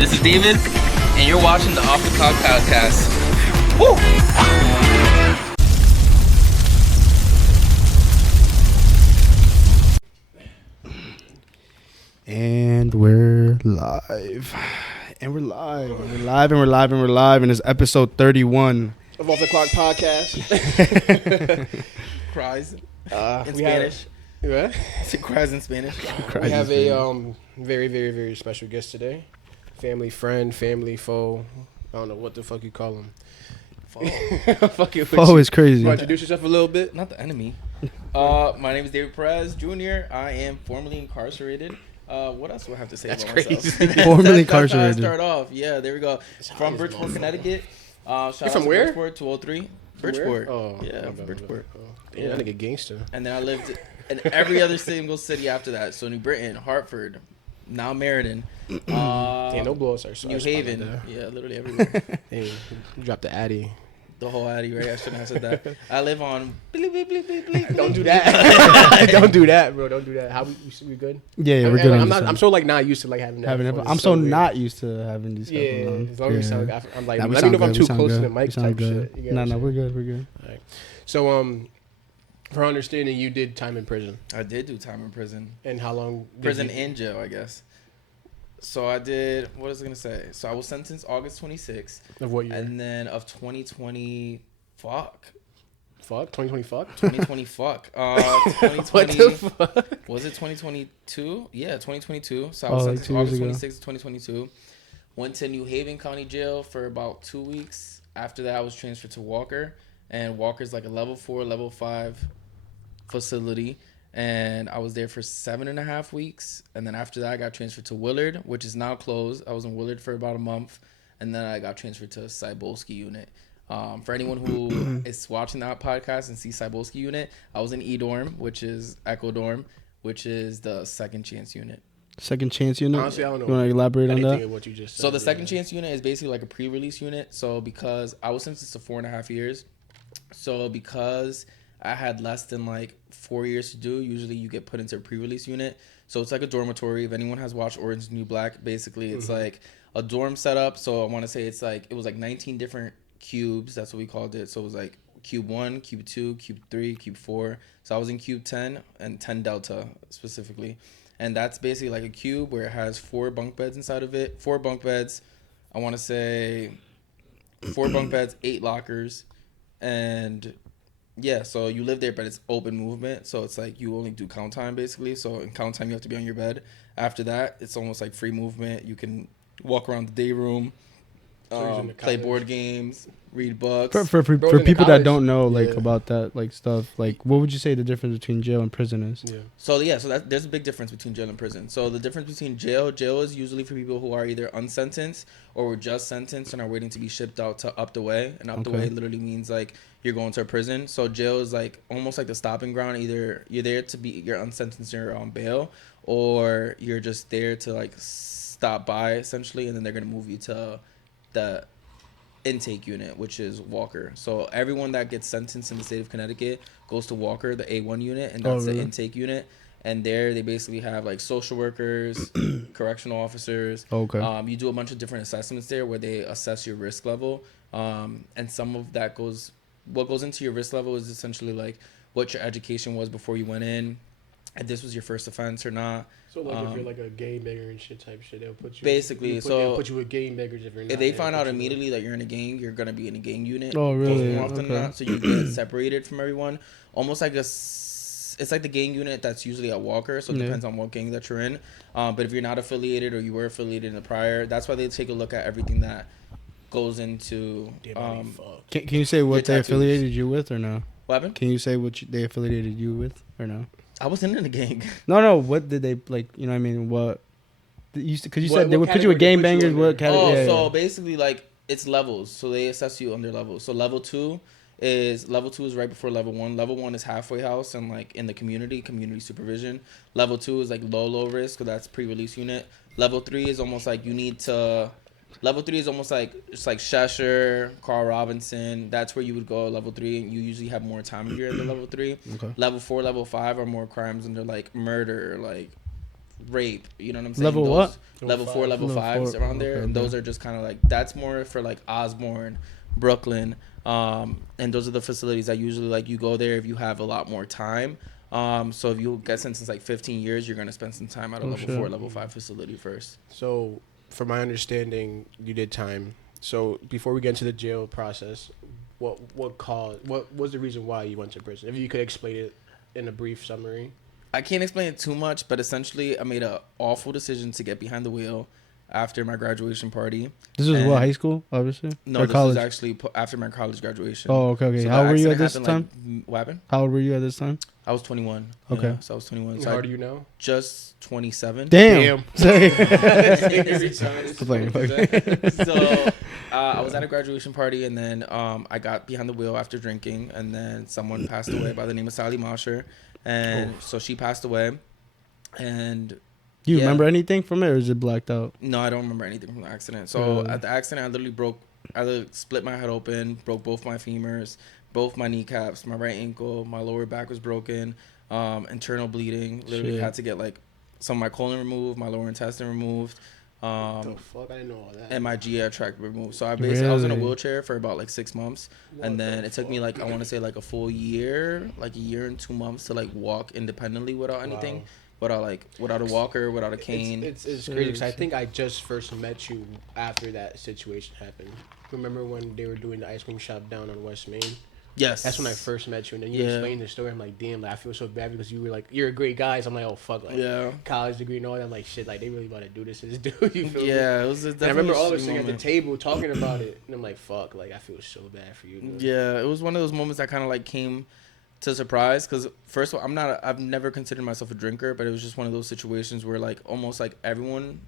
This is David, and you're watching the Off the Clock Podcast. Woo! And we're live. And we're live. And we're live. And we're live. And we're live. And it's episode 31 of Off the Clock Podcast. Cries in we Spanish. What? Cries in Spanish. We have a very, very, very special guest today. Family friend, family foe. I don't know what the fuck you call him. Foe is crazy. You want to introduce yourself a little bit? Not the enemy. My name is David Perez Jr. I am formerly incarcerated. What else do I have to say about myself? Formerly That's how I incarcerated. start off. Yeah, there we go. From Bridgeport, Connecticut. Shout You're out from to where? Bridgeport, 203. Bridgeport. Oh, Yeah, my bad. Bridgeport. Oh, damn, that nigga gangster. And then I lived in every other single city after that. So New Britain, Hartford, now Meriden. Damn, no blow us. New Haven. Yeah, literally everywhere. Hey, you dropped the Addy. The whole Addy, right? I shouldn't have said that. I live on. Don't do that. Don't do that, bro. Don't do that. How we good? Yeah, we're good. I'm so like not used to like having that. I'm so not used to having these. Yeah, as long as you sound like I'm like, Nah, we let me know if I'm sound too good. close to We the sound mic good. type We sound shit. good. You get what I'm No, saying? we're good. We're good. All right. So, for understanding, you did time in prison. I did do time in prison. And how long? Prison and jail, I guess. So I did. What was I gonna say? So I was sentenced August 26th, Of what year? and then of 2020. Fuck. 2020 fuck? 2020 fuck. 2020. What the fuck? Was it 2022? Yeah, 2022. So I Oh, was like sentenced 2 years August ago. 26th, 2022. Went to New Haven County Jail for about 2 weeks. After that, I was transferred to Walker. And Walker's like a level 4, level 5 facility. And I was there for 7.5 weeks. And then after that, I got transferred to Willard, which is now closed. I was in Willard for about a month. And then I got transferred to Cybulski unit. For anyone who is watching that podcast and sees Cybulski unit, I was in E-Dorm, which is Echo Dorm, which is the second chance unit. Second chance unit. Honestly, I don't know. You want to elaborate on Anything that? of what you just said. So the second chance unit is basically like a pre-release unit. So because I was sentenced to 4.5 years, so because I had less than like 4 years to do, usually you get put into a pre-release unit. So it's like a dormitory. If anyone has watched Orange is the New Black, basically it's like a dorm setup. So I want to say it was like 19 different cubes. That's what we called it. So it was like cube 1, cube 2, cube 3, cube 4. So I was in cube 10 and 10 Delta specifically. And that's basically like a cube where it has 4 bunk beds inside of it. 4 bunk beds. I want to say 4 bunk beds, 8 lockers. And yeah, so you live there, but it's open movement. So it's like you only do count time basically. So in count time, you have to be on your bed. After that, it's almost like free movement. You can walk around the day room, play board games, read books. For Bro's in people that college. don't know like Yeah. about that like stuff, like what would you say the difference between jail and prison is? Yeah. So there's a big difference between jail and prison. So the difference between jail is usually for people who are either unsentenced or were just sentenced and are waiting to be shipped out to up the way. And up the way literally means like you're going to a prison. So jail is like almost like the stopping ground. Either you're there to be you're unsentenced or on bail, or you're just there to like stop by essentially, and then they're gonna move you to the intake unit, which is Walker. So everyone that gets sentenced in the state of Connecticut goes to Walker, the A1 unit, and that's the intake unit. And there they basically have like social workers, correctional officers. Okay. You do a bunch of different assessments there where they assess your risk level. And some of that what goes into your risk level is essentially like what your education was before you went in, and this was your first offense or not. So like if you're like a game beggar and shit type shit, they'll put you Basically, they'll put you with game beggars if you're not. If they find out immediately that you're in a gang, you're gonna be in a gang unit. Oh, really? More often than Okay. not, so you get separated from everyone. Almost like it's like the gang unit that's usually at Walker, so it depends on what gang that you're in. But if you're not affiliated or you were affiliated in the prior, that's why they take a look at everything that goes into. Can you say what they tattoos. affiliated you with or no? What happened? Can you say what they affiliated you with or no? I wasn't in a gang. No. What did they like? You know what I mean? What? Because you What- said they what would put you with category game they put you bangers. under? What category? So basically, like it's levels. So they assess you under levels. So level 2 is right before level 1. Level 1 is halfway house and like in the community supervision. Level 2 is like low risk, so that's pre-release unit. Level 3 is almost like you need to. Level 3 is almost like it's like Cheshire, Carl Robinson. That's where you would go. Level 3, and you usually have more time if you're in the level 3. Okay. Level 4, level 5 are more crimes under like murder, like rape. You know what I'm saying? Level what? Level 4, level Level 5s 4, around there, okay, and okay. those are just kind of like that's more for like Osborne, Brooklyn, and those are the facilities that usually like you go there if you have a lot more time. So if you get sentenced like 15 years, you're gonna spend some time at a level 4, level 5 facility first. So, from my understanding, you did time. So before we get into the jail process, what was the reason why you went to prison? If you could explain it in a brief summary. I can't explain it too much, but essentially, I made a awful decision to get behind the wheel after my graduation party. This was And- what, high school, obviously? No, Or this college? was actually after my college graduation. Oh, okay. So How the old were you at accident this happened, time? like, what happened? How old were you at this time? I was 21. Okay. Yeah, so I was 21. How So old are you now? just 27. Damn. Sorry. So I was at a graduation party, and then I got behind the wheel after drinking, and then someone passed away by the name of Sally Mosher, and so she passed away, and Do you yeah. remember anything from it, or is it blacked out? No, I don't remember anything from the accident. So Really? at the accident, I literally split my head open, broke both my femurs, both my kneecaps, my right ankle, my lower back was broken, internal bleeding. Literally Shit. had to get like some of my colon removed, my lower intestine removed, What the fuck? I didn't know all that. and my GI tract removed. So I was in a Really? wheelchair for about like 6 months, and then it took me like I want to say like a full year, like a year and 2 months to like walk independently without anything. Wow. Without a walker, without a cane. It's crazy because I think I just first met you after that situation happened. Remember when they were doing the ice cream shop down on West Main? Yes, That's when I first met you, and then you Yeah. explained the story. I'm like, damn, like, I feel so bad because you were like, you're a great guy. So I'm like, oh fuck, like, Yeah. college degree and all that. I'm like, shit, like they really about to do this to this dude. You feel me? Yeah, it was. And I remember all of us sitting at the table talking about it, and I'm like, fuck, like I feel so bad for you. Dude. Yeah, it was one of those moments that kind of like came to surprise because first of all, I've never considered myself a drinker, but it was just one of those situations where like almost like everyone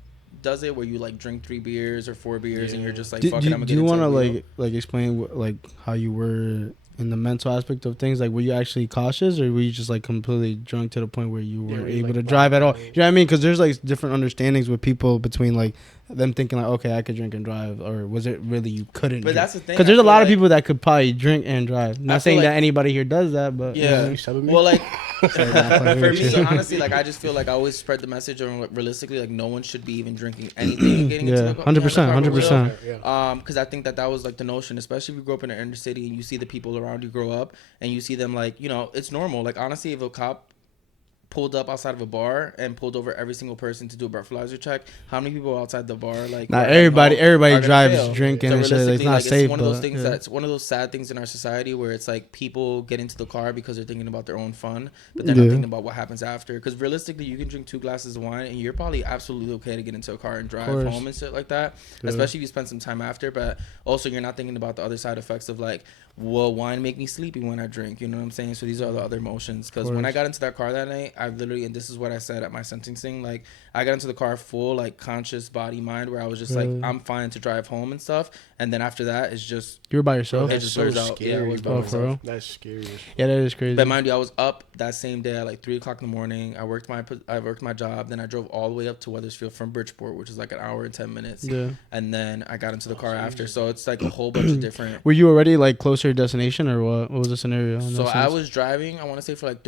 does it, where you like drink 3 beers or 4 beers and you're just like, fuck it, I'm gonna Do you get want to into it. like explain like how you were in the mental aspect of things? Like, were you actually cautious, or were you just like completely drunk to the point where you weren't were you, able like, to drive at all? black out? You know what I mean? Because there's like different understandings with people between like them thinking like, okay, I could drink and drive, or was it really you couldn't? But that's the thing. because I there's a feel lot of like- people that could probably drink and drive. I Not feel saying like- that anybody here does that, but Yeah. You subbing me? Well, like Sorry, nah, fuck for with me, you. honestly, like I just feel like I always spread the message of like, realistically, like no one should be even drinking anything and getting into Yeah, the 100%, behind the car. 100%. Yeah. Because I think that was like the notion, especially if you grow up in an inner city and you see the people around you grow up and you see them like, you know, it's normal. Like honestly, if a cop pulled up outside of a bar and pulled over every single person to do a breathalyzer check, how many people outside the bar like Not are everybody are gonna drives fail? drinking So and shit. It's realistically, not like, safe. it's one of those but, things yeah. that's one of those sad things in our society where it's like people get into the car because they're thinking about their own fun, but they're not Yeah. thinking about what happens after. Because realistically, you can drink 2 glasses of wine and you're probably absolutely okay to get into a car and drive course. home and shit like that, Yeah. especially if you spend some time after. But also, you're not thinking about the other side effects of like, will wine make me sleepy when I drink? You know what I'm saying? So these are the other emotions. Because when I course. got into that car that night, I literally, and this is what I said at my sentencing, like I got into the car full like conscious body mind where I was just like, Really? I'm fine to drive home and stuff. And then after that, it's just, You were by yourself? It That's just so blurs out. scary. Yeah, it was by Oh, for myself. real? That's scary. Yeah, that is crazy. But mind you, I was up that same day at like 3:00 in the morning. I worked my job. Then I drove all the way up to Wethersfield from Bridgeport, which is like an hour and 10 minutes. Yeah. And then I got into the car after. So it's like a whole bunch of different. Were you already like closer to destination, or what? What was the scenario? in So that I sense? was driving, I want to say for like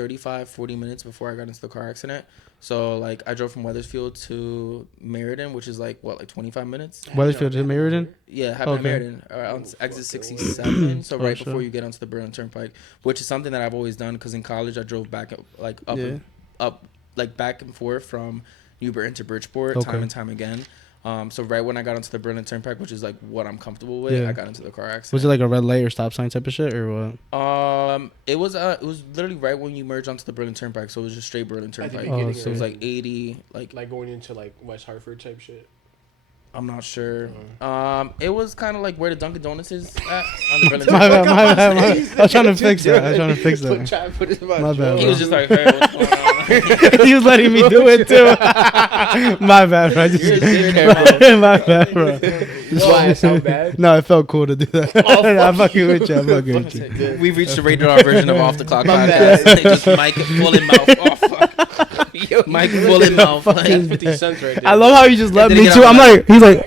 40 minutes before I got into the car accident. So like I drove from Wethersfield to Meriden, which is like what, like 25 minutes? Wethersfield to Meriden? Yeah, happened Okay. at Meriden around exit 67. So Oh, right sure. before you get onto the Berlin Turnpike, which is something that I've always done because in college I drove back like up, Yeah. up like back and forth from New Britain to Bridgeport Okay. time and time again. So right when I got onto the Berlin Turnpike, which is like what I'm comfortable with, Yeah. I got into the car accident. Was it like a red light or stop sign type of shit, or what? It was literally right when you merge onto the Berlin Turnpike, so it was just straight Berlin Turnpike. Oh, So it was like 80, like going into like West Hartford type shit. I'm not sure. It was kind of like where the Dunkin' Donuts is at on the Berlin My Turnpike. bad. I was trying to fix that. My bad, He was bro. just like, hey, what's going on? He was letting me do it too. My bad, bro. You're serious, My bad, bro. Why it sound bad? No, it felt cool to do that. I'm fucking with you. I'm fucking with you. We've reached the rated R version of Off the Clock My podcast. bad. They just mic full in mouth. Oh fuck. Mic full in mouth. Like, 50 cents right there. I love how you just let Did me it get too. on I'm my- like, he's like,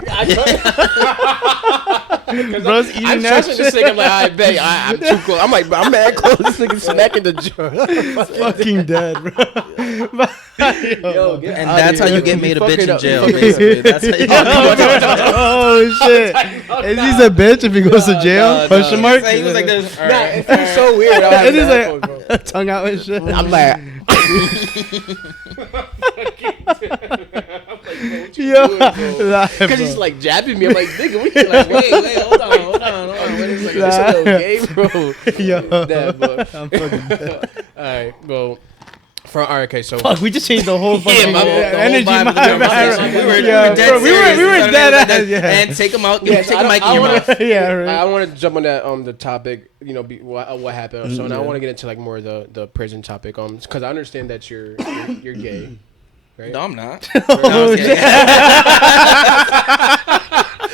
Bro's eating I'm that trusting this shit. nigga. I'm like, I bet I'm too close. I'm like, bro, I'm mad close. This nigga smacking the joint. Fucking dead, bro. Yo, get And outta that's how here, you bro. get made a fucking bitch in up. jail, You fucking- basically. That's how you Oh shit! Is he a bitch if he goes to jail? Question mark. He was like this. All Nah, right. it feels so weird. without having It is the headphones, bro. like tongue out and shit. I'm like, Yo, because he's like jabbing me. I'm like, nigga, we Like, wait, hold on. Wait a second. this is a little gay, bro. Yo, That, bro. I'm fucking dead. All right, well, all right, okay, so Fuck, we just changed the whole fucking the whole energy. vibe of the conversation. We were Yeah, dead bro, we were serious. dead Like ass, yeah. And take him out. Yes, take I a mic don't- in your I mouth. Yeah, right. I want to jump on that the topic, you know, what happened. So now I want to get into like more of the prison topic, because I understand that you're gay, right? No, I'm not. Oh, shit.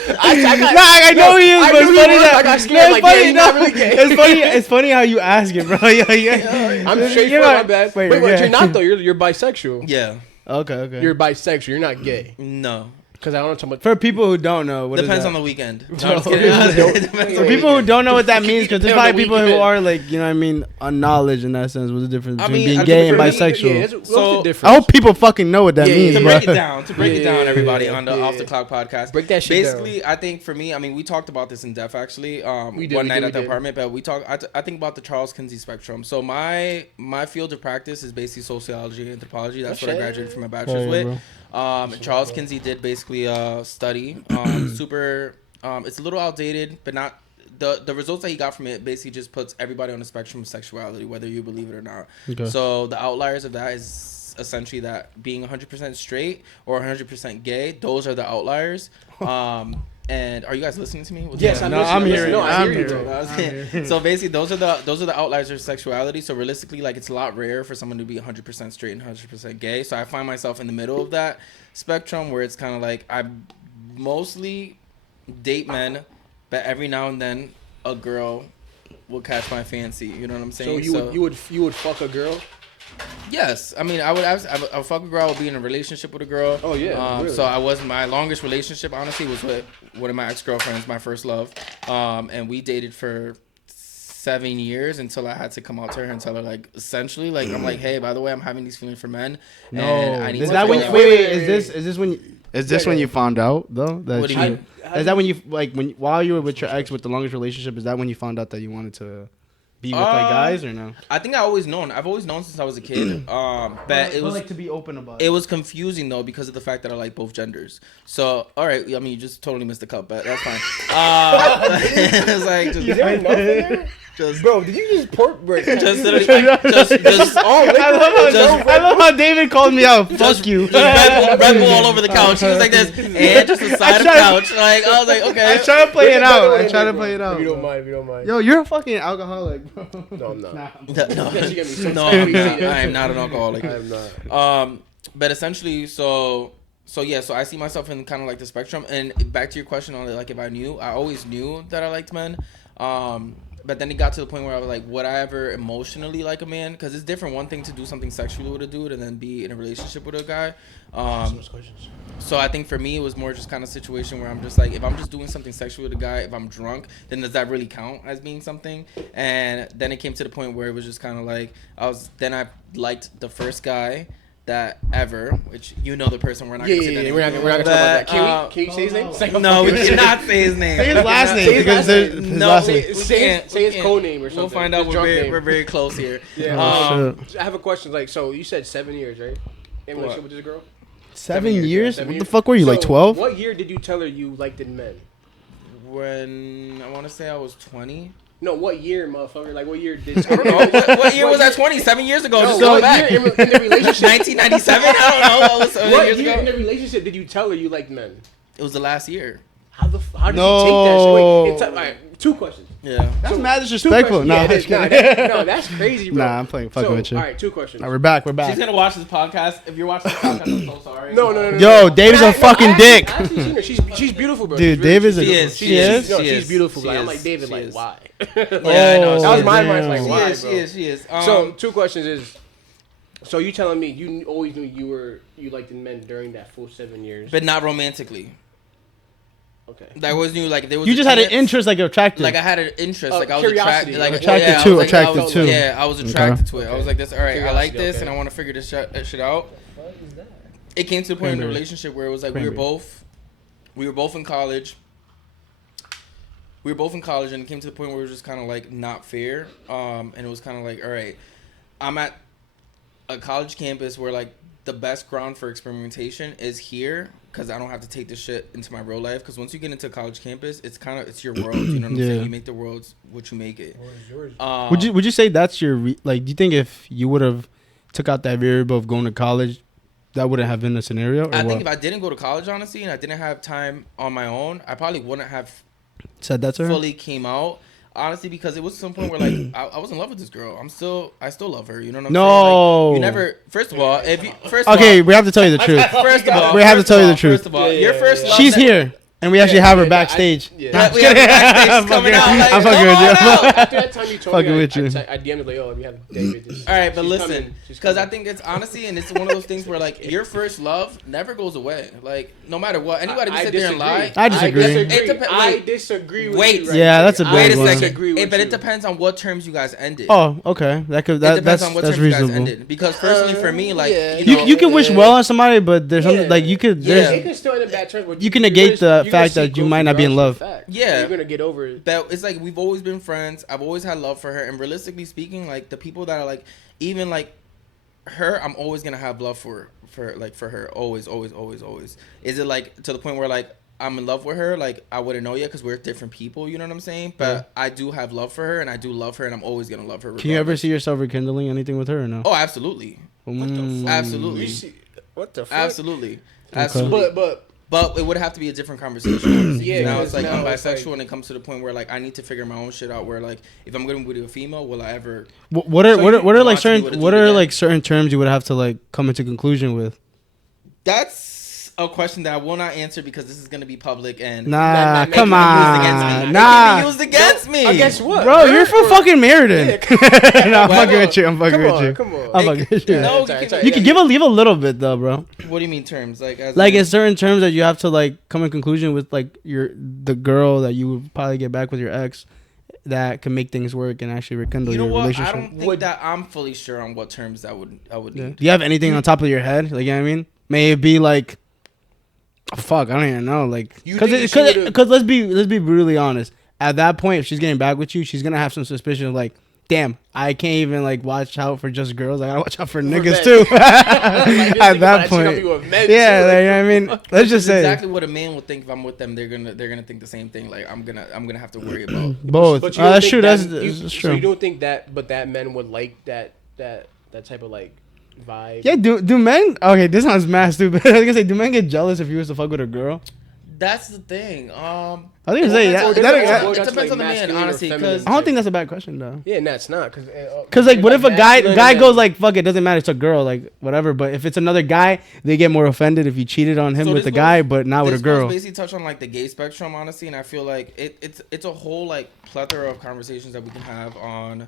I know he is, I but knew it's he funny was. that I got scared, like, yeah, he's not really gay. It's funny how you ask it, bro. Yeah. I'm straightforward. You're My like- bad. wait, Wait, yeah. you're not though. You're bisexual. Yeah. Okay. You're bisexual. You're not gay. No. Because I don't know too much. For people who don't know, what Depends is on that? the weekend. No, No. I'm just kidding. Depends For on people who don't know what that means, because there's Depends on probably the people who weekend. are like, you know what I mean, unknowledge in that sense. What's the difference I between mean, being gay and For me, bisexual? Yeah, that's what's So- the difference? I hope people fucking know what that Yeah, means, to yeah, bro. break it down, Yeah, everybody yeah, on the yeah. Off the Clock podcast. Break that shit down. Basically, I think for me, I mean, we talked about this in depth actually. We did, One we night did, at the we did. apartment, but we talk. I think about the Charles Kinsey spectrum. So my field of practice is basically sociology and anthropology. That's what I shit. graduated from my bachelor's yeah, with. Charles Kinsey did basically a study. Super. It's a little outdated, but not. The results that he got from it basically just puts everybody on the spectrum of sexuality, whether you believe it or not. Okay. So the outliers of that is essentially that being 100% straight or 100% gay. Those are the outliers. And are you guys listening to me? Yes, I'm No, listening. I'm hearing No, you. I I'm hear you, hearing bro. you. So basically, those are the outliers of sexuality. So realistically, like it's a lot rare for someone to be 100% straight and 100% gay. So I find myself in the middle of that spectrum where it's kind of like I mostly date men, but every now and then a girl will catch my fancy. You know what I'm saying? So you would fuck a girl? Yes, I mean I would fuck a girl. I would be in a relationship with a girl. Oh, yeah, really? So I was my longest relationship honestly was with one of my ex-girlfriends, my first love, and we dated for 7 years until I had to come out to her and tell her like essentially like I'm like, hey, by the way, I'm having these feelings for men. No, and I need is to that when? go out. Wait. Is this when you found out though? That What do you mean? Is that when you like while you were with your ex with the longest relationship? Is that when you found out that you wanted to be with like guys or no? I think I've always known since I was a kid. But it was like to be open about it was confusing though because of the fact that I like both genders. So all right, I mean you just totally missed the cup, but that's fine. It's like just, Is there enough in there? just Bro, did you just pork break? just literally just all liquor. I love how David called me out. Fuck just you. Red Bull all over the couch. He was like this, and just the side of the couch. Like I was like, okay. I try to play it out. I try to bro. play it out. If you don't mind. Yo, you're a fucking alcoholic, bro. No, I'm not. Nah. No, You get me so no, angry. I am not an alcoholic. I am not. But essentially, so yeah, so I see myself in kind of like the spectrum. And back to your question on like if I always knew that I liked men. But then it got to the point where I was like, would I ever emotionally like a man? Because it's different. One thing to do something sexually with a dude and then be in a relationship with a guy. So I think for me, it was more just kind of situation where I'm just like, if I'm just doing something sexual with a guy, if I'm drunk, then does that really count as being something? And then it came to the point where it was just kind of like, I liked the first guy that ever, which you know the person, we're not Yeah, gonna say yeah, that yeah. We're not name. gonna talk about that. But, Can you say his name? Say No, we cannot say his name. Say his last name Say his because last there's name. his No, last we- name. we Say can't- his we code can't. name or something. We'll find out. His drunk name. We're very close here. Yeah. I have a question. Like, so you said 7 years, right? In relationship with this girl? 7 years, years? yeah, 7 What the years. fuck were you, like So, 12? What year did you tell her you liked in men? When I want to say I was 20. No, what year, motherfucker? Like, what year did? I don't know. What year was that? 20? 7 years ago. No, Just what go back. year in the relationship? 1997. I don't know. What was 7 What years year in ago? the relationship did you tell her you liked men? It was the last year. How did No. she take that shit? Wait, all right, 2 questions. Yeah. That's So, mad 2 disrespectful. questions. Nah, Yeah, it is. just kidding. No, that's crazy, bro. Nah, I'm fucking with you. All right, 2 questions. All right, we're back. She's gonna watch this podcast. If you're watching this podcast, I'm so sorry. No. Yo, Dave's a fucking I dick. actually seen her. She's beautiful, bro. Dude, She's really- Dave is a... She is. She is? No, She she's is. beautiful. She Like, I'm is. like, David, She like, is. why? Yeah, I know. That was She my is. mind. Like, She why, is. bro? She is. So 2 questions is, so you telling me you always knew you liked men during that full 7 years? But not romantically. Okay. That I always knew like there was. You just had an chance. interest, like attracted. Like I had an interest, like I was curiosity. attracted, like Attracted yeah, to, I was, like, attracted I was, to. Yeah, I was attracted to it. Okay. I was like, this. All right, I like Curiosity, this, okay. and I want to figure this shit out. It came to the point in the Cranberry. relationship where it was like Cranberry. we were both in college. We were both in college, and it came to the point where it was just kind of like not fair. And it was kind of like, all right, I'm at a college campus where like the best ground for experimentation is here, because I don't have to take this shit into my real life. Because once you get into a college campus, it's your world. You know what I'm Yeah. saying? You make the world what you make it. Would you say that's your like? Do you think if you would have took out that variable of going to college, that wouldn't have been a scenario? Or I think what? if I didn't go to college, honestly, and I didn't have time on my own, I probably wouldn't have Said that to her? fully came out. Honestly, because it was some point where like I was in love with this girl. I still love her. You know what I'm saying? No. Like, you never. First of all, if you Okay, of we have to tell you the truth. all, first of all, We have to first tell of you the all, truth. First of all, Yeah, your yeah, first yeah. love. She's here, and we actually have her backstage. Yeah. We have her backstage I'm coming fucking- out. Like, I'm fucking come with you. on out. After that time you told Fucking me, with you. I DM'd like, oh, we have David. All right, but She's listen, coming. She's because I coming. think it's honestly, and it's one of those things where like your first love never goes away. Like no matter what, anybody can sit there and lie. I disagree. I disagree with Wait. you. Right Yeah, there. that's a Wait big a one. second. disagree with But you. it depends on what terms you guys ended. Oh, okay. That could It depends that's on what that's terms you guys reasonable. ended. Because personally, for me, like yeah. you know, You can wish well on somebody, but there's something like you could. Yeah. There's, It can still end in bad terms. But You can you're negate gonna- the you're gonna fact that see you growth might not be in regardless love. of fact. Yeah. You're gonna get over it. that it's like we've always been friends. I've always had love for her, and realistically speaking, like the people that are like even like her, I'm always gonna have love for her. Always. Is it like to the point where like I'm in love with her? Like I wouldn't know yet because we're different people. You know what I'm saying? But I do have love for her, and I do love her, and I'm always gonna love her. Can you ever regardless. see yourself rekindling anything with her or no? Oh, absolutely, absolutely, You see, what the fuck? absolutely, absolutely. But But it would have to be a different conversation. Yeah, now it's like now I'm it's bisexual, like- and it comes to the point where like I need to figure my own shit out. Where like if I'm gonna be with a female, will I ever? What are So what are, you what are like want to be certain with a what dude are again? like certain terms you would have to like come into conclusion with? That's a question that I will not answer because this is gonna be public and Nah, It come it can be used against on, me. It can nah, be used against me. against what? bro, you're from fucking Meriden. No, I'm Well, fucking with you. I'm fucking Come with on, you. come on. I'm fucking with you. No, it's alright, it's you alright. You can give a little bit though, bro. What do you mean terms? Like as Like in- in certain terms that you have to like come in conclusion with like the girl that you would probably get back with your ex that can make things work and actually rekindle you know your what? I relationship. don't think that I'm fully sure on what terms I would Yeah. need. Do you have anything on top of your head? Like, you know what I mean? May it be like, oh, fuck, I don't even know. Like, You think she would've- because let's be brutally honest. At that point, if she's getting back with you, she's gonna have some suspicion of like, damn, I can't even like watch out for just girls. I gotta watch out for niggas men. too. Like, At that point, you with men yeah, too, like, like, you know what I mean. Let's Which just is say exactly what a man would think if I'm with them. They're gonna think the same thing. Like I'm gonna have to worry about. both. But you don't That's think true. that- That's So true. you don't think that, but that men would like that type of like vibe. Yeah, do men? Okay, this sounds mad stupid. I was gonna say, do men get jealous if you was to fuck with a girl? That's the thing. I was gonna say that's- that. or that- that's- that- or it that's depends like on the man, masculine or honestly, feminine. 'cause- I don't think that's a bad question though. Yeah, no, it's not. Cause like, what if a guy masculine goes and- like, fuck it, doesn't matter, it's a girl, like whatever. But if it's another guy, they get more offended if you cheated on him So with this a guy, goes- but not with a this girl. goes basically touch on like the gay spectrum, honestly, and I feel like it's a whole like plethora of conversations that we can have on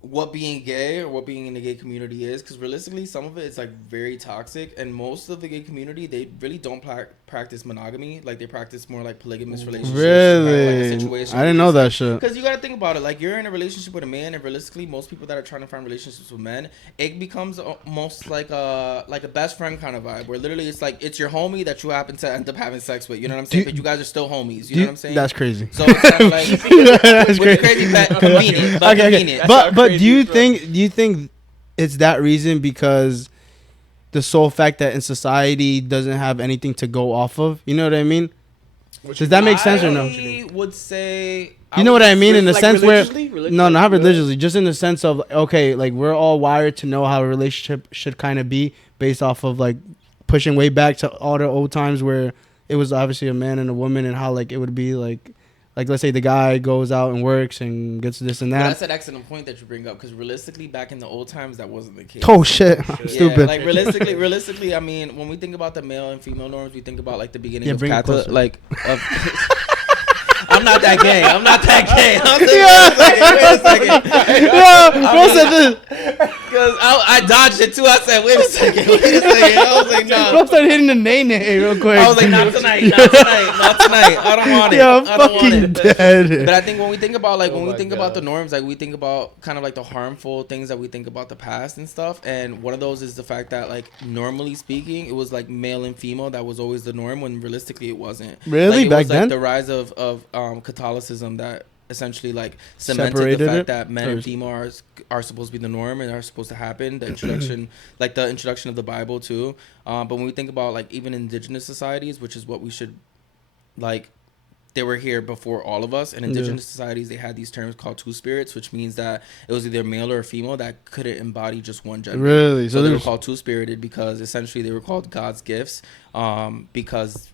what being gay or what being in the gay community is, because realistically some of it is like very toxic, and most of the gay community, they really don't practice monogamy. Like they practice more like polygamous relationships. Really? I didn't know that shit. Because you got to think about it, like you're in a relationship with a man, and realistically most people that are trying to find relationships with men, it becomes almost like a best friend kind of vibe, where literally it's like it's your homie that you happen to end up having sex with, you know what I'm saying? But you guys are still homies, you know what I'm saying? That's crazy. So it's kind of like That's which is crazy but convenient, but Okay. convenient. But crazy do you as fuck. think it's that reason because the sole fact that in society doesn't have anything to go off of? You know what I mean? Does that make sense or no? I would say You know what I mean? In the Like sense where religiously? no, not Religiously? religiously, just in the sense of okay, like we're all wired to know how a relationship should kind of be based off of like pushing way back to all the old times where it was obviously a man and a woman and how like it would be like let's say the guy goes out and works and gets this and But that. that's an excellent point that you bring up, because realistically, back in the old times, that wasn't the case. Oh shit, Yeah, stupid. like realistically, I mean, when we think about the male and female norms, we think about like the beginning Yeah, of bring it Catholic, closer. like of. I'm not that gay. I'm not that gay. Yeah. Wait a second. Yo, bro said this. Because I dodged it too. I said, wait a second. I was like, no. Bro, start hitting the nay real quick. I was like, not tonight. I don't want it. Yeah, I'm I don't want fucking it. dead. But I think when we think about like Oh when we my think about the God. norms, like we think about kind of like the harmful things that we think about the past and stuff. And one of those is the fact that like normally speaking, it was like male and female that was always the norm when realistically it wasn't. Really? Like, it Back was like then? the rise of Catholicism that essentially like cemented Separated the fact it? that men Or- and female are supposed to be the norm and are supposed to happen. The introduction, like the introduction of the Bible too. But when we think about like even indigenous societies, which is what we should like, they were here before all of us. In indigenous societies, they had these terms called two spirits, which means that it was either male or female that couldn't embody just one gender. Really? So they were there's called two spirited because essentially they were called God's gifts. Because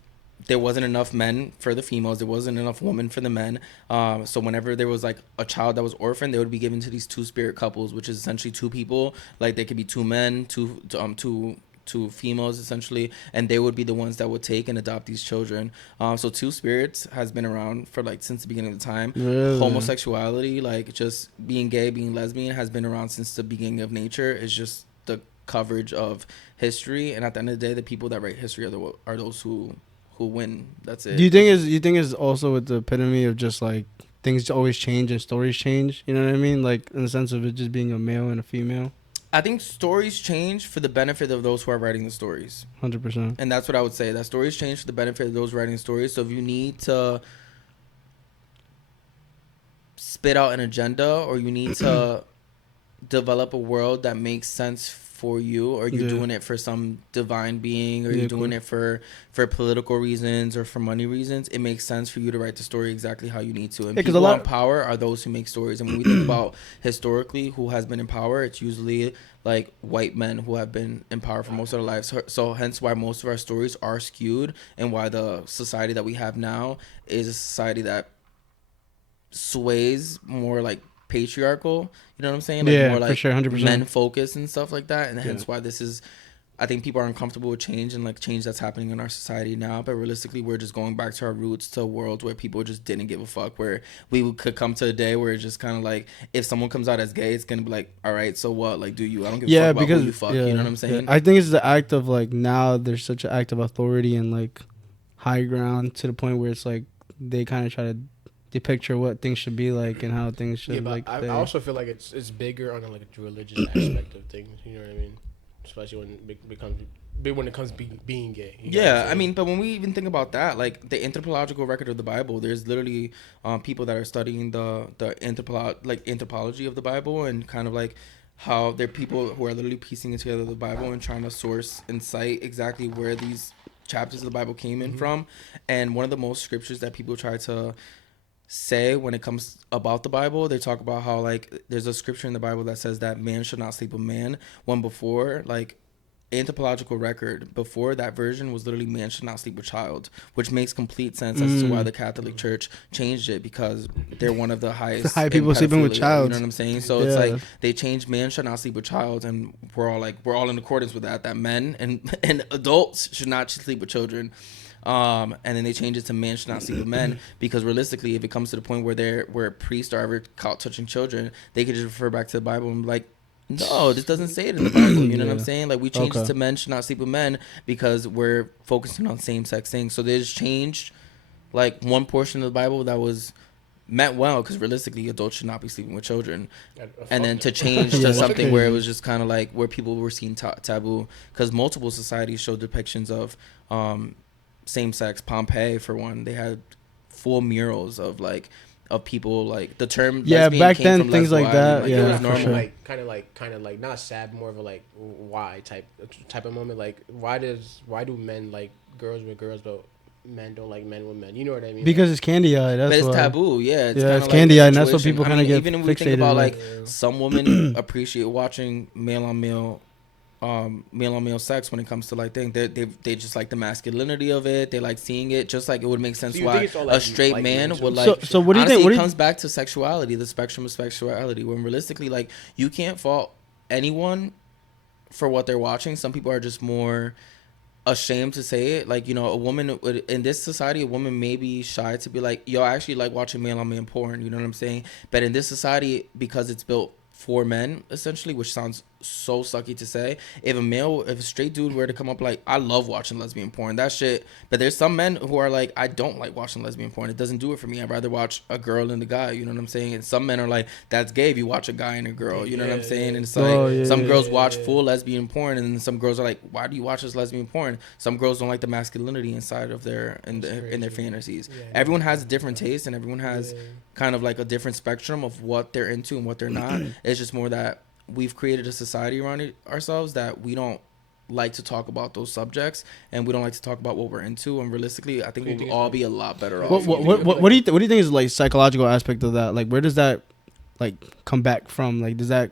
there wasn't enough men for the females, there wasn't enough women for the men. So whenever there was like a child that was orphaned, they would be given to these two spirit couples, which is essentially two people. Like they could be two men, two females essentially, and they would be the ones that would take and adopt these children. So two spirits has been around for like since the beginning of the time. Really? Homosexuality, like just being gay, being lesbian, has been around since the beginning of nature. It's just the coverage of history, and at the end of the day, the people that write history are those who win. That's it. Do you think it's also with the epitome of just like things always change and stories change? You know what I mean? Like in the sense of it just being a male and a female. I think stories change for the benefit of those who are writing the stories. 100%. And that's what I would say. That stories change for the benefit of those writing stories. So if you need to spit out an agenda, or you need to develop a world that makes sense for you, or you're doing it for some divine being, or you're doing it for political reasons or for money reasons, it makes sense for you to write the story exactly how you need to. And people in power are those who make stories. And when we think about historically who has been in power, it's usually like white men who have been in power for most of their lives. So hence why most of our stories are skewed, and why the society that we have now is a society that sways more like patriarchal, you know what I'm saying? Like more like for sure, 100%. men focused and stuff like that. And hence why this is, I think people are uncomfortable with change and like change that's happening in our society now. But realistically, we're just going back to our roots, to a world where people just didn't give a fuck, where we could come to a day where it's just kind of like, if someone comes out as gay, it's gonna be like, all right, so what? Like, do you? I don't give a fuck about who you fuck. You know what I'm saying? I think it's the act of like, now there's such an act of authority and like high ground to the point where it's like they kind of try to picture what things should be like and how things should like. I also feel like it's bigger on like a religious aspect of things. You know what I mean? Especially when it comes to being gay. Yeah, I mean, but when we even think about that, like the anthropological record of the Bible, there's literally people that are studying the anthropology of the Bible, and kind of like how they're people who are literally piecing together the Bible and trying to source and cite exactly where these chapters of the Bible came in from. And one of the most scriptures that people try to say when it comes about the Bible, they talk about how like there's a scripture in the Bible that says that man should not sleep with man, when before, like, anthropological record before that version was literally man should not sleep with child, which makes complete sense as to why the Catholic Church changed it, because they're one of the highest high people sleeping with child. You know what I'm saying? So it's like they changed man should not sleep with child, and we're all in accordance with that men and adults should not sleep with children. And then they change it to man should not sleep with men, because realistically, if it comes to the point where priests are ever caught touching children, they could just refer back to the Bible and be like, no, this doesn't say it in the Bible. You know what I'm saying? Like, we changed it to men should not sleep with men because we're focusing on same-sex things. So they just changed like one portion of the Bible that was meant well, because realistically adults should not be sleeping with children, and then to change to something where it was just kind of like where people were seeing taboo, because multiple societies show depictions of same-sex. Pompeii, for one, they had full murals of people, like the term back then things like that, it was normal. Sure. Kind of like not sad, more of a like why type of moment. Like why do men like girls with girls but men don't like men with men? You know what I mean? Because it's candy eye. That's but it's why. taboo. Yeah, it's candy eye, and that's what people kind of get even if fixated we think about with. like some women appreciate watching male on male sex when it comes to like things. They just like the masculinity of it. They like seeing it, just like it would make sense why a straight man would like. So what do you think? It comes back to sexuality, the spectrum of sexuality. When realistically, like, you can't fault anyone for what they're watching. Some people are just more ashamed to say it. Like, you know, a woman would, in this society, a woman may be shy to be like, yo, I actually like watching male on man porn. You know what I'm saying? But in this society, because it's built for men essentially, which sounds so sucky to say. If a straight dude were to come up, like, I love watching lesbian porn, that shit. But there's some men who are like, I don't like watching lesbian porn. It doesn't do it for me. I'd rather watch a girl and a guy. You know what I'm saying? And some men are like, that's gay if you watch a guy and a girl. You know what I'm saying? And it's like some girls watch full lesbian porn, and then some girls are like, why do you watch this lesbian porn? Some girls don't like the masculinity inside of their in their fantasies. Everyone has a different taste, and everyone has kind of like a different spectrum of what they're into and what they're not. It's just more that we've created a society around ourselves that we don't like to talk about those subjects, and we don't like to talk about what we're into. And realistically, I think we'll all be a lot better off. What do you think is like psychological aspect of that? Like, where does that like come back from? Like, does that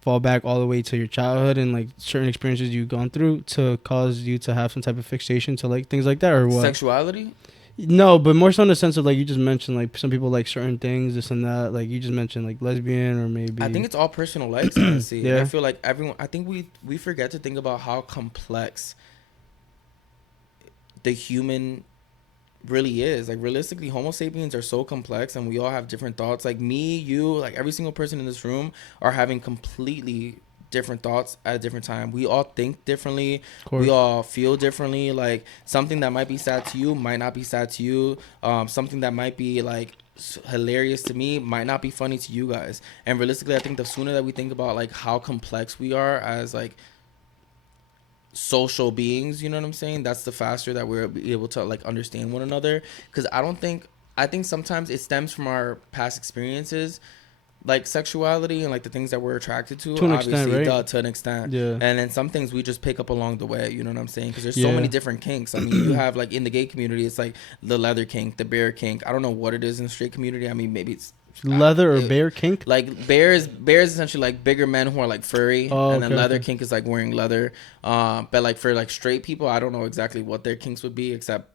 fall back all the way to your childhood and like certain experiences you've gone through to cause you to have some type of fixation to like things like that, or what? Sexuality? No, but more so in the sense of like you just mentioned like some people like certain things, this and that. Like you just mentioned like lesbian or maybe. I think it's all personal likes. Honestly, Yeah. I feel like everyone. I think we forget to think about how complex the human really is. Like realistically, Homo sapiens are so complex, and we all have different thoughts. Like me, you, like every single person in this room are having completely different thoughts at a different time. We all think differently. We all feel differently. Like something that might be sad to you might not be sad to you. Something that might be like hilarious to me might not be funny to you guys. And realistically, I think the sooner that we think about like how complex we are as like social beings, you know what I'm saying, that's the faster that we're able to like understand one another. Because I think sometimes it stems from our past experiences, like sexuality and like the things that we're attracted to an obviously extent, right? to an extent. Yeah. And then some things we just pick up along the way, you know what I'm saying? Because there's so many different kinks. I mean, you have like in the gay community, it's like the leather kink, the bear kink. I don't know what it is in the straight community. I mean, maybe it's leather or bear kink. Like bear is essentially like bigger men who are like furry, and then leather kink is like wearing leather. But like for like straight people, I don't know exactly what their kinks would be, except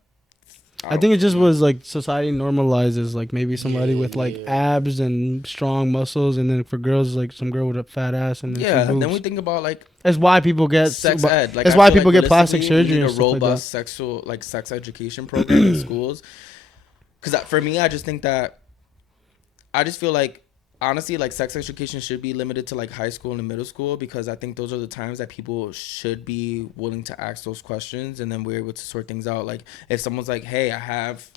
I think it just was like society normalizes like maybe somebody with like abs and strong muscles, and then for girls like some girl with a fat ass and then some boobs. Then we think about like that's why people get sex ed. Like, that's why people get plastic surgery. A robust sex education program in schools. Because for me, I just think that I just feel like honestly, like sex education should be limited to like high school and middle school, because I think those are the times that people should be willing to ask those questions, and then we're able to sort things out. Like if someone's like, hey, I have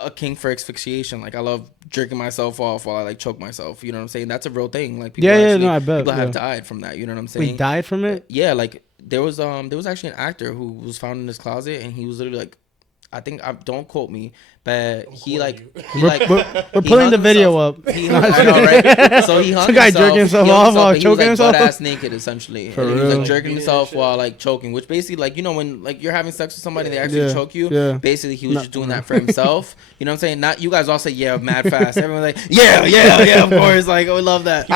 a kink for asphyxiation, like I love jerking myself off while I like choke myself, you know what I'm saying? That's a real thing. Like people I bet people have died from that, you know what I'm saying? We died from it? Yeah, like there was actually an actor who was found in his closet, and he was literally like, I think, don't quote me, but we're pulling the video up. I know, right? So he hung Some guy himself, jerking himself off while choking himself. Butt ass naked, essentially. For and real? He was like jerking himself while like choking, which basically like, you know, when like you're having sex with somebody and they actually choke you. Yeah. Basically, he was just doing that for himself. You know what I'm saying? Not you guys all say yeah, mad fast. Everyone's like yeah, of course. Like, oh, we love that.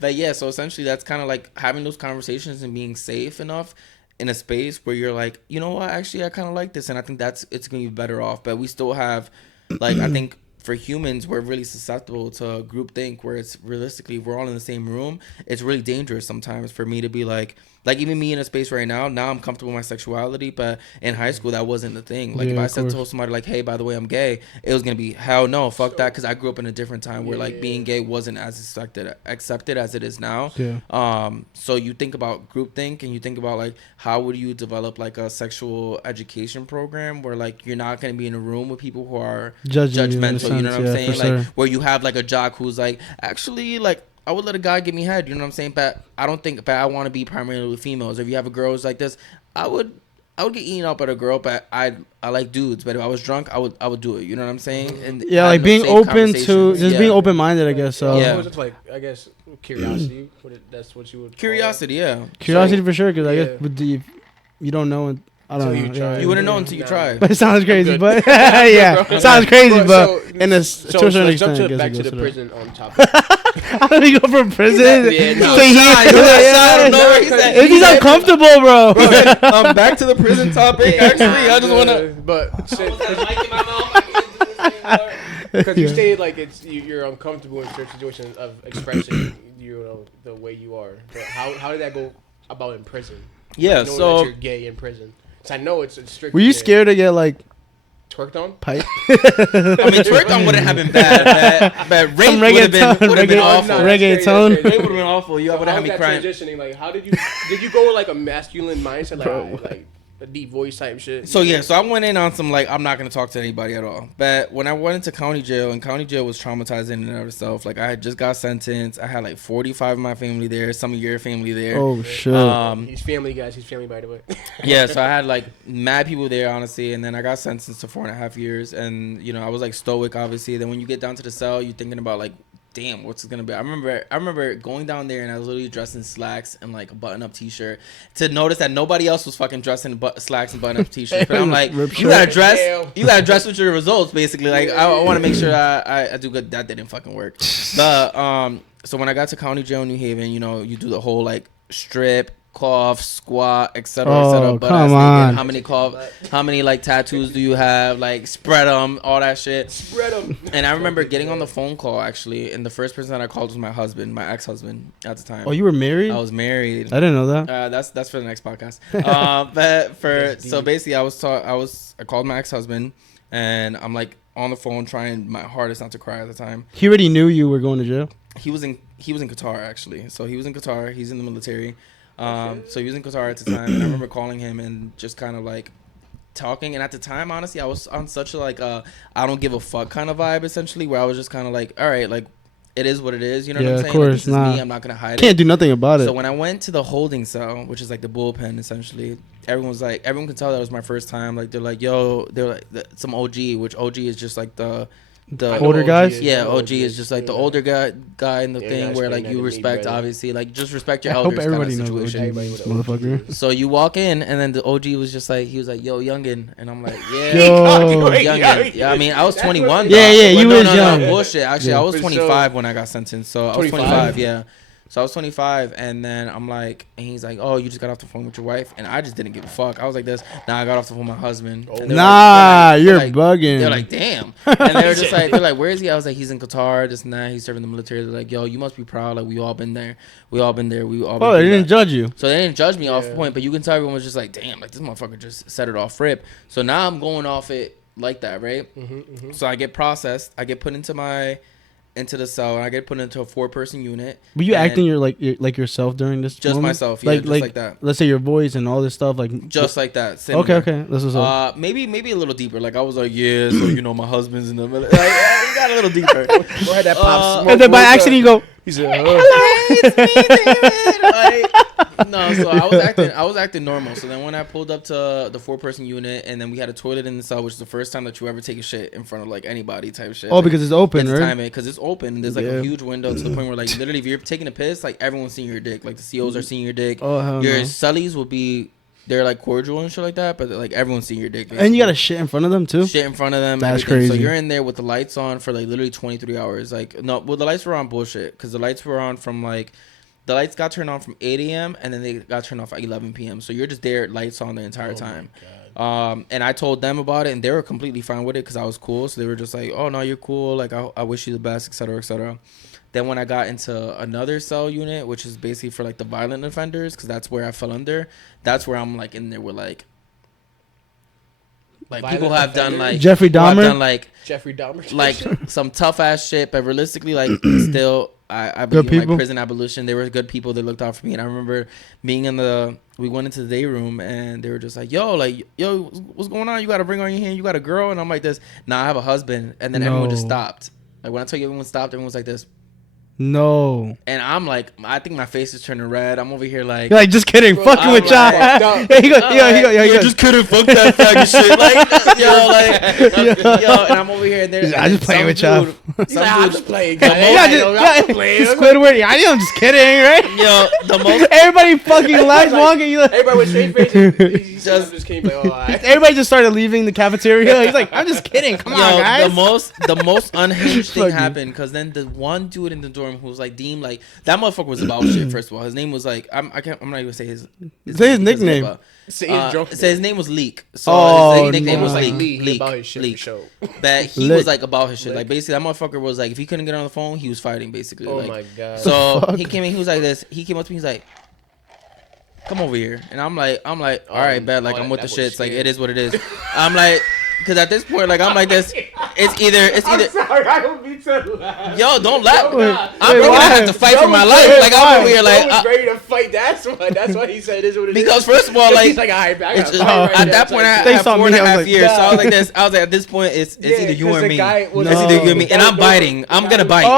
But yeah, so essentially that's kind of like having those conversations and being safe enough in a space where you're like, you know what, actually I kind of like this, and I think it's gonna be better off. But we still have like, I think for humans, we're really susceptible to groupthink, where it's realistically we're all in the same room. It's really dangerous sometimes for me to be like even me in a space right now I'm comfortable with my sexuality, but in high school that wasn't the thing. Like if I told somebody like, hey, by the way, I'm gay, it was gonna be hell no, fuck that, because I grew up in a different time where like being gay wasn't as accepted as it is now. So you think about groupthink, and you think about like how would you develop like a sexual education program where like you're not gonna be in a room with people who are judgmental, you know what I'm saying? Like where you have like a jock who's like, actually, like I would let a guy give me head, you know what I'm saying? But I don't think, but I want to be primarily with females. If you have a girl who's like this, I would get eaten up at a girl, but I like dudes. But if I was drunk, I would do it. You know what I'm saying? And like being open to just being open minded, I guess. So yeah, was it like, I guess curiosity? That's what you would curiosity, curiosity for sure. Because I guess you don't know. I don't know. You wouldn't know until you try. But it sounds crazy. But yeah, sounds crazy. But in a certain extent, back to the prison on topic. How do we go from prison to here? I don't know where he's at. He's uncomfortable, bro. Back to the prison topic. Actually, I just want to. But because you stated like you're uncomfortable in certain situations of expressing the way you are. But how did that go about in prison? Yeah, so that you're gay in prison. I know it's strict. Were you scared to get like Twerked on? Pipe. I mean, twerked on wouldn't have been bad, but rape would have been awful. Reggaeton. Rape would have been awful. You would have had me crying. Transitioning? Like, how did you go with like a masculine mindset, like a deep voice type shit? So yeah, so I went in on some like I'm not gonna talk to anybody at all. But when I went into county jail, and county jail was traumatizing in and of itself. Like I had just got sentenced. I had like 45 of my family there, some of your family there. Oh shit. He's family, guys. He's family, by the way. Yeah, so I had like mad people there, honestly, and then I got sentenced to 4.5 years, and you know I was like stoic, obviously. Then when you get down to the cell, you're thinking about like, damn, what's it gonna be? I remember going down there and I was literally dressed in slacks and like a button-up t-shirt to notice that nobody else was fucking dressed in slacks and button-up t-shirts. But I'm like, you gotta dress with your results, basically. Like I want to make sure I do good. That didn't fucking work. But so when I got to county jail in New Haven, you know, you do the whole like strip, cough, squat, etc. Oh, come on. How many like tattoos do you have? Like spread them, all that shit. Spread them. And I remember getting on the phone call actually, and the first person that I called was my husband, my ex-husband at the time. Oh, you were married? I was married. I didn't know that. That's for the next podcast. So basically, I called my ex-husband, and I'm like on the phone trying my hardest not to cry at the time. He already knew you were going to jail. He was in Qatar actually. So he was in Qatar. He's in the military. So he was in Qatar at the time, and I remember calling him and just kind of like talking. And at the time, honestly, I was on such a like I don't give a fuck kind of vibe, essentially, where I was just kind of like, all right, like it is what it is. You know what I'm saying? Of course, like, this is me. I'm not gonna hide it. Can't do nothing about it. So when I went to the holding cell, which is like the bullpen, essentially, everyone could tell that was my first time. Like they're like, yo, they're like some OG, which OG is just like the older guys. Yeah, OG is just like the older guy in the thing where like you respect, obviously, like just respect your elders. I hope everybody kind of knows situation. OG, motherfucker. So you walk in, and then the OG was just like, he was like, yo, youngin, and I'm like, yeah, Yo. youngin. Yeah, I mean, I was 21. Yeah, you was young. young. Bullshit. Actually, Yeah. I was 25 when I got sentenced. So I was 25. Yeah. So I was 25, and then I'm like, and he's like, oh, you just got off the phone with your wife? And I just didn't give a fuck. I was like this. Nah, I got off the phone with my husband. You're like, bugging. They're like, damn. And they were just like, they're like, where is he? I was like, he's in Qatar, this and that. He's serving the military. They're like, yo, you must be proud. Like, we all been there. Oh, they didn't judge you. So they didn't judge me off point, but you can tell everyone was just like, damn, like this motherfucker just set it off rip. So now I'm going off it like that, right? So I get processed. I get put into the cell, and I get put into a 4-person unit. Were you acting like yourself during this? Just moment? myself, yeah, just like that. Let's say your voice and all this stuff, like just like that. Okay. This is maybe a little deeper. Like I was like, yeah, so you know, my husband's in the middle. Like, we got a little deeper. Go ahead, that pop smoke. And then by accident you go, he's a it's me, David. Like, no, so I was acting normal. So then when I pulled up to the 4-person unit, and then we had a toilet in the cell, which is the first time that you ever take a shit in front of like anybody type shit. Oh, because it's open, right? Because it's open. There's like a huge window to the point where like literally if you're taking a piss, like everyone's seeing your dick. Like the COs are seeing your dick. Oh, hell your no. cellies will be, they're like cordial and shit like that, but like everyone's seeing your dick. Basically. And you got to shit in front of them too? Shit in front of them. That's everything. crazy. So you're in there with the lights on for like literally 23 hours. Like, no, well, the lights were on bullshit because the lights were on from like, the lights got turned on from 8 a.m. and then they got turned off at 11 p.m. So you're just there, lights on the entire time. And I told them about it, and they were completely fine with it because I was cool. So they were just like, oh, no, you're cool. Like, I wish you the best, et cetera, et cetera. Then when I got into another cell unit, which is basically for like the violent offenders, because that's where I fell under, that's where I'm like in there with like people have done like Jeffrey Dahmer, Jeffrey Dahmer, like some tough ass shit, but realistically, like still, I believe in like prison abolition. They were good people. They looked out for me, and I remember being we went into the day room, and they were just like, yo, what's going on? You got a ring on your hand? You got a girl? And I'm like this. Nah, I have a husband. And then everyone just stopped. Like when I tell you everyone stopped, everyone was like this. No. And I'm like, I think my face is turning red. I'm over here like, you're like, just kidding, fucking with y'all. Yeah, he goes, just kidding, fuck that faggot shit. Like, yo, and I'm over here, and I just playing with y'all. I'm just playing. Squidward, I'm just kidding, right? Yo, the most everybody fucking laughs, walking. Everybody with straight faces. Just came like, oh, everybody just started leaving the cafeteria. He's like, I'm just kidding. Come on, guys. The most unhinged thing happened because then the one dude in the dorm who was like deemed like that motherfucker was about shit. First of all, his name was like I'm not even gonna say his nickname. Say his name was Leak. So his nickname was like Leak. About his shit Leak. For sure. But he was like about his shit. Like basically that motherfucker was like if he couldn't get on the phone, he was fighting basically. Oh like, my god. So he came in, he was like this. He came up to me, he's like, come over here. And I'm like, all right, bet. Like I'm with the shits. Like it is what it is. I'm like, Because at this point, like, I'm like this. It's either. I'm sorry, I don't mean to laugh. Yo, don't laugh. why? I'm gonna have to fight for my life. Like, I'm over here, like, I was ready to fight. That's why he said this. What it is. because first of all, like, he's like, all right, I got it's, fight right at now. that point, I They had saw 4.5 me, years. I was like, So I was like this. I was like, at this point, it's either you or me. It's either you and me, and I'm biting. I'm gonna bite. Oh.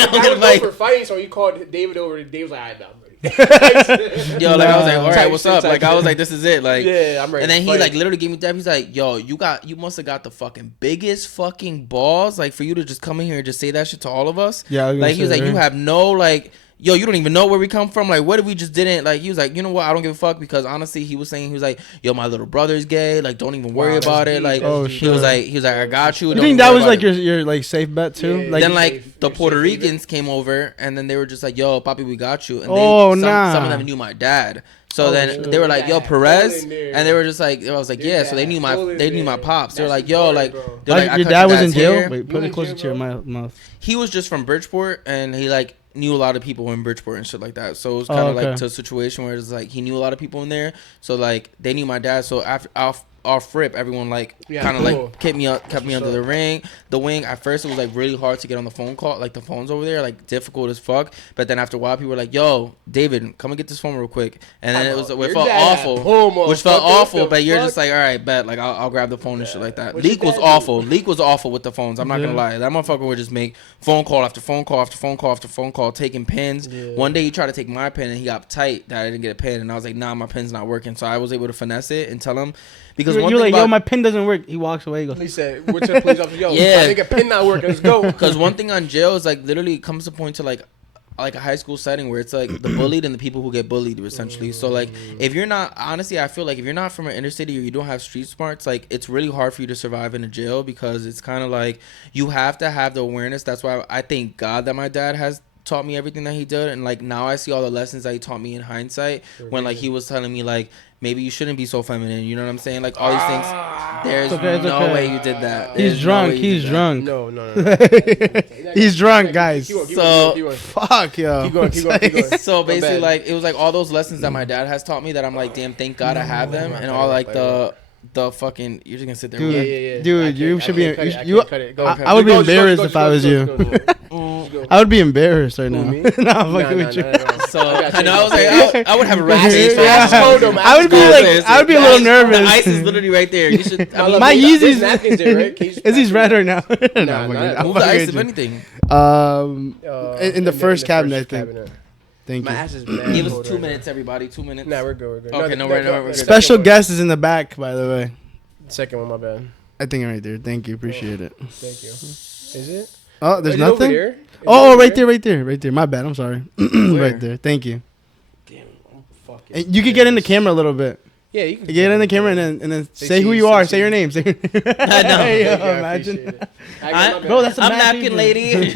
I I'm gonna was bite. for fighting, so he called David over. And David was like, all right, I'm ready. Yo, like I was like, all right, Type what's shit, up? type Like I was shit. like, this is it. Like, Yeah, I'm ready. and then to he fight. like literally gave me that. He's like, yo, you must have got the fucking biggest fucking balls, like for you to just come in here and just say that shit to all of us. Yeah, I was gonna like he was say, like, you right? have no like. Yo, you don't even know where we come from. Like, what if we just didn't? Like, he was like, you know what? I don't give a fuck because honestly, he was saying, he was like, yo, my little brother's gay. Like, don't even worry Wow, about that's it. deep, Like, that's Oh, deep. he was like, I got you. You Don't think even that worry was about like it. your like safe bet too? Yeah, Like, Then You're like safe. the You're Puerto safe, Ricans came over and then they were just like, yo, Papi, we got you. And Oh, some nah. of them knew my dad. So Oh, then shit. they were like, yo, Yeah, Perez. pull in there. And they were just like, I was like, Your yeah. So they dad, knew pull in my there. pops. They were That's like, yo, retarded, like, bro. they're like, I your cut dad was in dad's jail. hair. Wait, put You it in closer jail, to your bro? mouth. He was just from Bridgeport and he like knew a lot of people in Bridgeport and shit like that. So it was kind of okay. like to a situation where it's like he knew a lot of people in there. So like they knew my dad. So after off rip, everyone like Yeah, kind of cool. like kept me under the wing. At first it was like really hard to get on the phone call, like the phones over there, like difficult as fuck. But then after a while, people were like, "Yo, David, come and get this phone real quick." And then it Your felt dad awful, at home, which felt motherfucker. What awful. the But you're fuck? just like, all right, bet, like I'll grab the phone and shit like that. What's your Leak was dad do? awful. Leak was awful with the phones. I'm not gonna Yeah. lie. That motherfucker would just make phone call after phone call after phone call after phone call, taking pins. Yeah. One day he tried to take my pen and he got tight that I didn't get a pen, and I was like, nah, my pen's not working. So I was able to finesse it and tell him because You're one thing like, yo, about my pin doesn't work. He walks away. He goes, He said, "What's up, police officer? Yo, Yeah. I think a pin not working. Let's go." because one thing on jail is like literally it comes to point to like a high school setting where it's like the bullied and the people who get bullied essentially. So like if you're not, honestly, I feel like if you're not from an inner city or you don't have street smarts, like it's really hard for you to survive in a jail because it's kind of like you have to have the awareness. That's why I thank God that my dad has taught me everything that he did, and like now I see all the lessons that he taught me in hindsight when like he was telling me like maybe you shouldn't be so feminine, you know what I'm saying, like all these things. There's It's no okay. way you did that. he's There's no drunk. way you He's did that. drunk. No. He's drunk, guys. Keep going, keep So- going. Fuck, yo. Keep going, keep going, keep going. So basically, bad. like it was like all those lessons that my dad has taught me that I'm like, damn, thank God I have them, and all like the fucking. You're just gonna sit there. Dude, and Yeah. Dude, you should be. You, cut it. Go, I would be embarrassed if I was you. I would be embarrassed right now. me? Nah, I'm fucking with you. So I know I was like, I would have a rash. Yeah. Yeah. I would be like, I would be a little nervous. The ice is literally right there. You should My Yeezys. napkins there, right? Can you just Is he's red right now? Nah, I'm nah, fucking- move I'm the ice fucking if with anything. you. In the first cabinet, I think. cabinet. Thank My you. ass is mad. Give us cold 2 right minutes, everybody. 2 minutes. now. Nah, we're good. We're good. Okay, no, we're good. Special guest is in the back, by the way. Second one, my bad. I think right there. Thank you. Appreciate it. Thank you. Is it? Oh, there's Is it over nothing? there? Is it Oh, over right there? right there. My bad. I'm sorry. Where? Right there. Thank you. Damn, I'm fucking. And you could get in the camera a little bit. Yeah, you can You get in the camera and then They say who see- you they are. see Say your you. name. Say your name. I know. Yo, I imagine. appreciate it. Bro, that's a I'm mad napkin people. lady.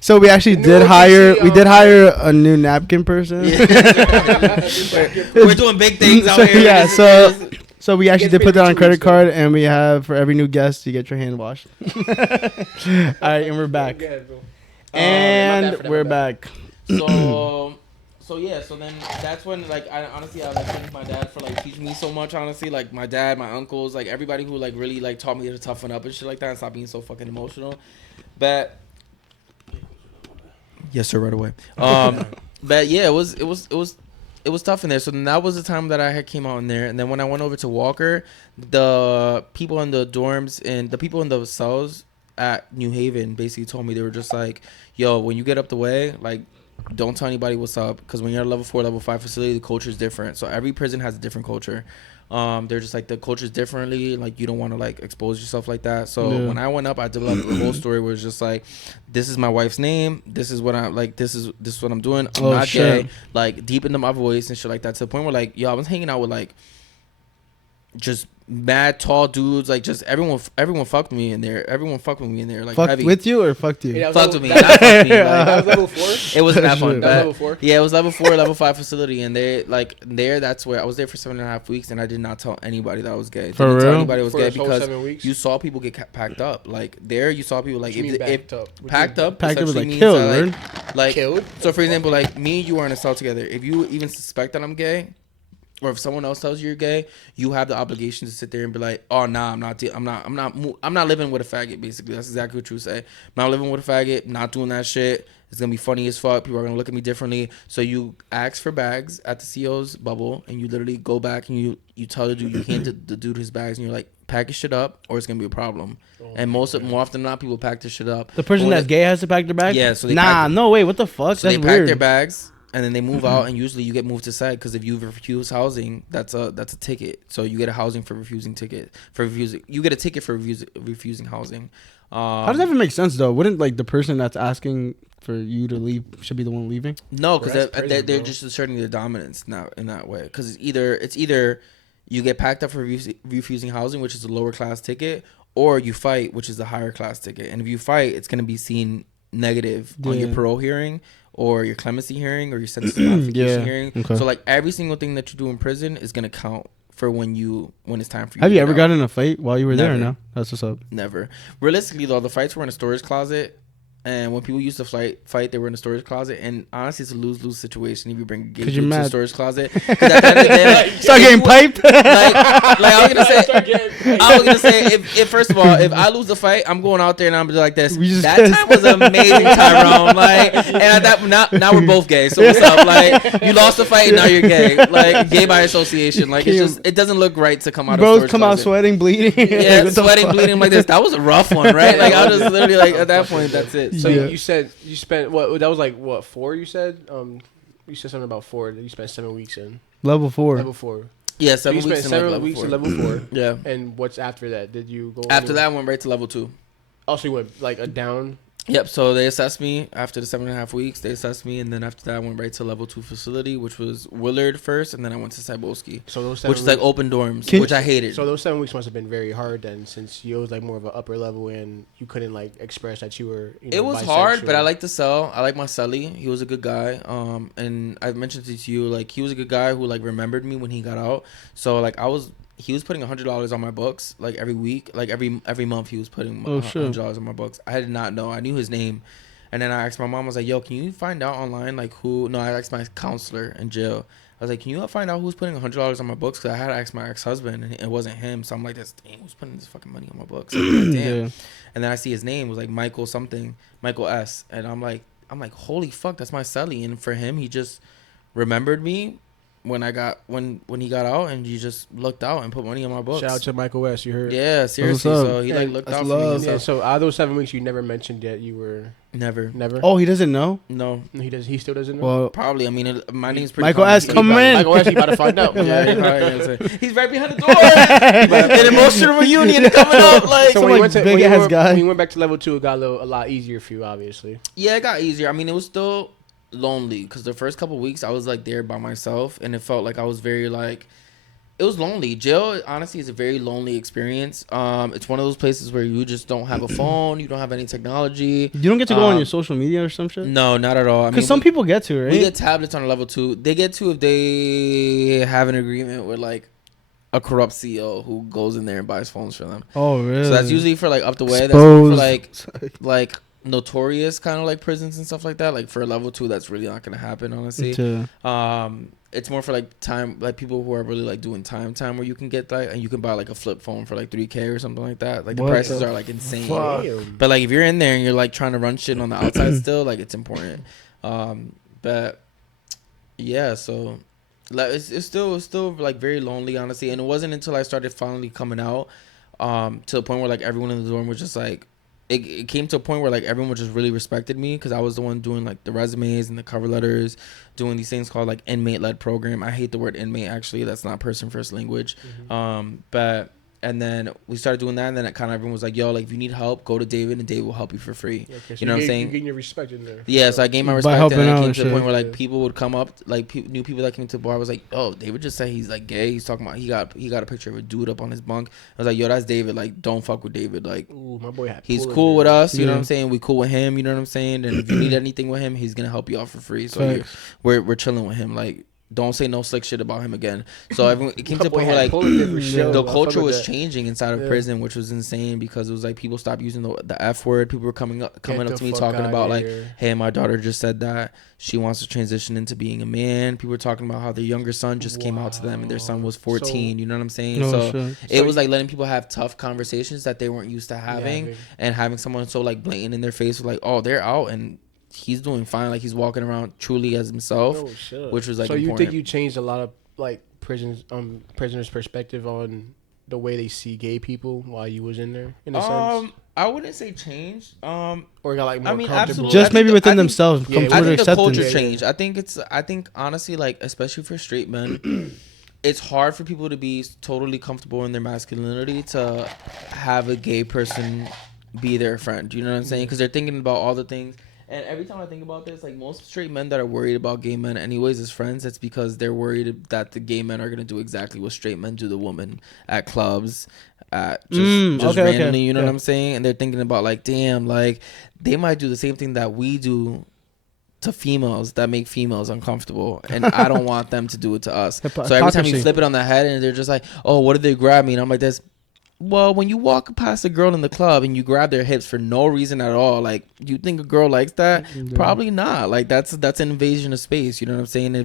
So we actually No did one can hire. see, We did hire a new napkin person. We're doing big things out So, here. yeah, This so- is- So we actually Get did put paid that for on 2 credit weeks, card, and we have for every new guest, you get your hand washed. All right, and we're back. Go ahead, bro. And we're back. So yeah, so then that's when like I honestly I like thank my dad for like teaching me so much. Honestly, like my dad, my uncles, like everybody who like really like taught me to toughen up and shit like that and stop being so fucking emotional. But yes, sir, right away. But yeah, it was tough in there. So then that was the time that I had came out in there, and then when I went over to Walker, the people in the dorms and the people in the cells at New Haven basically told me, they were just like, yo, when you get up the way, like, don't tell anybody what's up, because when you're at level 4, level 5 facility, the culture is different. So every prison has a different culture. They're just like, the culture's differently, like you don't want to like expose yourself like that. So when I went up, I developed a whole story where it's just like, this is my wife's name, this is what I'm like, this is what I'm doing, I'm not gay, like deep into my voice and shit like that, to the point where like, yo, I was hanging out with like just mad tall dudes, like just everyone fucked me in there. Everyone fucked with me in there, like Fucked heavy. with you or fucked you? Yeah, Fucked with me, That not fucked me. Like, that was level 4. it wasn't that Shit. fun. That was But level 4. yeah, it was level 4, level 5 facility, and they like there. That's where I was there for 7.5 weeks, and I did not tell anybody that I was gay. For Didn't tell real? anybody I was For gay a whole because 7 weeks? you saw people get packed up. Like there, you saw people like What you mean if backed up? What packed you mean? up. Packed up was essentially like means killed, that, right? like Killed? So for example, like me and you are in a cell together. If you even suspect that I'm gay, or if someone else tells you you're gay, you have the obligation to sit there and be like, oh nah, I'm not living with a faggot. Basically, that's exactly what you say. I'm not living with a faggot. Not doing that shit. It's gonna be funny as fuck. People are gonna look at me differently. So you ask for bags at the CO's bubble, and you literally go back and you tell the dude, you hand the dude his bags, and you're like, pack his shit up, or it's gonna be a problem. And more often than not, people pack their shit up. The person that's gay has to pack their bags. Yeah. So they no way. What the fuck? So That's they pack weird. their bags. And then they move out, and usually you get moved to side because if you refuse housing, that's a ticket. So you get a housing for refusing ticket for refusing. You get a ticket for refusing housing. How does that even make sense though? Wouldn't like the person that's asking for you to leave should be the one leaving? No, because they're just asserting their dominance now in that way. Because it's either you get packed up for refusing housing, which is a lower class ticket, or you fight, which is a higher class ticket. And if you fight, it's gonna be seen negative on your parole hearing, or your clemency hearing, or your sentence modification hearing. Okay. So like every single thing that you do in prison is gonna count for when it's time for you. Have you ever gotten in a fight while you were there or no? That's what's up. Never. Realistically though, the fights were in a storage closet. And when people used to fight, they were in a storage closet. And honestly, it's a lose-lose situation if you bring a gay dude to a storage closet. At the end of the day, start getting piped. Like I was gonna say, if first of all, if I lose the fight, I'm going out there and I'm just like this. That time was amazing, Tyrone. Like, and at that now we're both gay. So what's up? Like, you lost the fight and now you're gay. Like, gay by association. Like, it doesn't look right to come out. Bros come out sweating, bleeding. Yeah, sweating, bleeding like this. That was a rough one, right? Like I was literally like at that point, that's it. So you said you spent what? That was like what 4? You said you said something about 4 that you spent 7 weeks in level 4. Level 4. Yeah, 7 so you weeks. Spent 7 weeks in level 4. Yeah. And what's after that? Did you go? After that, I went right to level 2. Also, you went like a down. Yep. So they assessed me after the 7.5 weeks. They assessed me, and then after that, I went right to level 2 facility, which was Willard first, and then I went to Cybulski, so those which is like open dorms, which I hated. So those 7 weeks must have been very hard then, since you was like more of an upper level and you couldn't like express that you were. It was hard, but I liked the cell. I like my cellie. He was a good guy. And I mentioned it to you, like he was a good guy who like remembered me when he got out. So like he was putting $100 on my books like every week, like every month he was putting $100 on my books. I did not know. I knew his name, and then I asked my mom. I was like, "Yo, can you find out online like who?" No, I asked my counselor in jail. I was like, "Can you find out who's putting $100 on my books?" Because I had to ask my ex-husband, and it wasn't him. So I'm like, "Dang, who's putting this fucking money on my books?" Like, damn. Yeah. And then I see his name was like Michael S. And I'm like, holy fuck, that's my cellie. And for him, he just remembered me when he got out, and he just looked out and put money on my books. Shout out to Michael West, you heard? Yeah, seriously. So he like looked out for me. Yeah, so out of those 7 weeks, you never mentioned that you were never. Oh, he doesn't know. No, he still doesn't know. Well, probably. I mean, my name's pretty. Michael S. Come in. Michael S. You about to find out. He's right behind the door. An emotional reunion coming up. Like so when you went back to level 2, it got a lot easier for you, obviously. Yeah, it got easier. I mean, it was still lonely because the first couple of weeks I was like there by myself, and it felt like I was very like it was lonely. Jail honestly is a very lonely experience. It's one of those places where you just don't have a phone, you don't have any technology. You don't get to go on your social media or some shit? No, not at all. Because some people get to, right? We get tablets on a level 2. They get to if they have an agreement with like a corrupt CEO who goes in there and buys phones for them. Oh, really? So that's usually for like up the way. That's for like notorious kind of like prisons and stuff like that. Like for level 2, that's really not gonna happen, honestly. It's more for like time, like people who are really like doing time where you can get like, and you can buy like a flip phone for like $3K or something like that. Like the prices are like insane. But like if you're in there and you're like trying to run shit on the outside still, like it's important. But yeah, so like it's still like very lonely, honestly. And it wasn't until I started finally coming out to the point where like everyone in the dorm was just like, it came to a point where like everyone just really respected me because I was the one doing like the resumes and the cover letters, doing these things called like inmate-led program. I hate the word inmate, actually. That's not person first language. But and then we started doing that, and then it kind of everyone was like, yo, like if you need help, go to David and David will help you for free. Okay, so you know what I'm saying? You're getting your respect in there. Yeah, so I gained my respect, and I came to the point where like people would come up, like new people that came to the bar. I was like, oh, David just said he's like gay. He's talking about he got a picture of a dude up on his bunk. I was like, yo, that's David. Like, don't fuck with David. Like, ooh, my boy, he's cool with us. You know what I'm saying? We cool with him. You know what I'm saying? And if you need anything with him, he's gonna help you out for free. So we're chilling with him. Like, don't say no slick shit about him again. So everyone, it came to the point where like the the culture was changing inside of prison, which was insane because it was like people stopped using the F word. People were coming up to me talking about like, hey, my daughter just said that she wants to transition into being a man. People were talking about how their younger son just came out to them and their son was 14. You know what I'm saying? It was like letting people have tough conversations that they weren't used to having, and having someone so like blatant in their face like, oh, they're out and he's doing fine, like he's walking around truly as himself, which was like so important. You think you changed a lot of like prisoners' perspective on the way they see gay people while you was in there in a sense? I wouldn't say change. Or got like more comfortable. Absolutely. Just maybe within themselves. I think the culture changed. I think honestly, like especially for straight men, it's hard for people to be totally comfortable in their masculinity to have a gay person be their friend. You know what I'm saying? Because they're thinking about all the things. And every time I think about this, like most straight men that are worried about gay men anyways as friends, it's because they're worried that the gay men are going to do exactly what straight men do to women at clubs, just randomly, you know what I'm saying? And they're thinking about like, damn, like they might do the same thing that we do to females that make females uncomfortable, and I don't want them to do it to us. So every time you flip it on the head and they're just like, oh, what did they grab me? And I'm like, this. Well, when you walk past a girl in the club and you grab their hips for no reason at all, like you think a girl likes that? Probably not. Like that's an invasion of space. You know what I'm saying?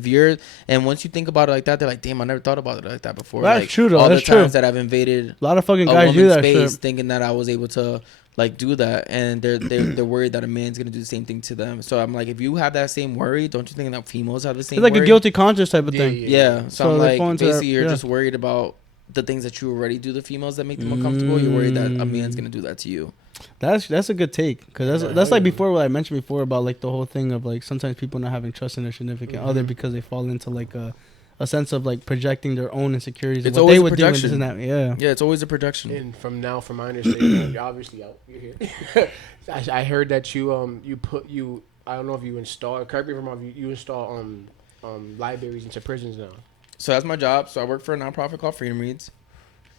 And once you think about it like that, they're like, damn, I never thought about it like that before. That's like, true though. All that's the times true. that I've invaded a lot of fucking guys do that space shit, thinking that I was able to like do that, and they're worried that a man's gonna do the same thing to them. So I'm like, if you have that same worry, don't you think that females have the same? It's like worry? A guilty conscience type of thing. Yeah. So I'm like, basically, you're just worried about the things that you already do to females that make them uncomfortable. You're worried that a man's gonna do that to you. That's a good take, because that's like before what I mentioned before about like the whole thing of like sometimes people not having trust in their significant other because they fall into like a sense of like projecting their own insecurities. It's what always they a would projection. do and this and that. Yeah, it's always a projection. And from my understanding, you're obviously out. You're here. I heard that you I don't know if you install. Correct me if I'm wrong. You install libraries into prisons now. So that's my job. So I work for a nonprofit called Freedom Reads.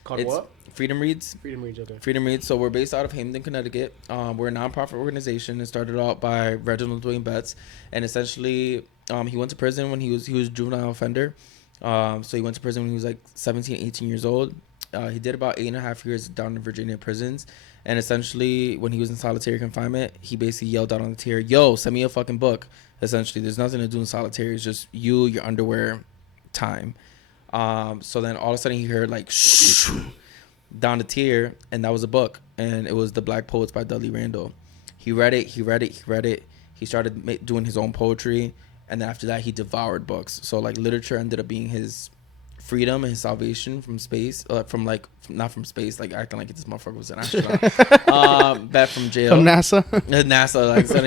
Called what? Freedom Reads. Freedom Reads, okay. Freedom Reads. So we're based out of Hamden, Connecticut. We're a nonprofit organization. It started out by Reginald Dwayne Betts, and essentially, he went to prison when he was a juvenile offender. So he went to prison when he was like 17, 18 years old. He did about 8.5 years down in Virginia prisons. And essentially, when he was in solitary confinement, he basically yelled out on the tier, yo, send me a fucking book. Essentially, there's nothing to do in solitary. It's just you, your underwear, time. So then all of a sudden he heard like shh, down the tier, and that was a book. And it was The Black Poets by Dudley Randall. He read it. He started doing his own poetry. And then after that, he devoured books. So like literature ended up being his freedom and his salvation from space, not from space, like acting like this motherfucker was an astronaut. Back from jail. From NASA. NASA, like so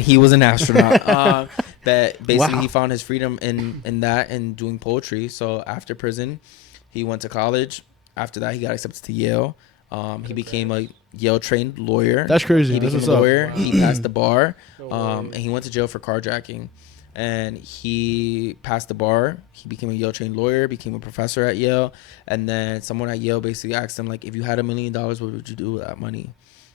he was an astronaut. That basically he found his freedom in that and doing poetry. So after prison, he went to college. After that, he got accepted to Yale. He became a Yale trained lawyer. That's crazy. He became a lawyer. Wow. He passed the bar. And he went to jail for carjacking. And he passed the bar. He became a Yale trained lawyer, became a professor at Yale. And then someone at Yale basically asked him, like, if you had $1 million, what would you do with that money?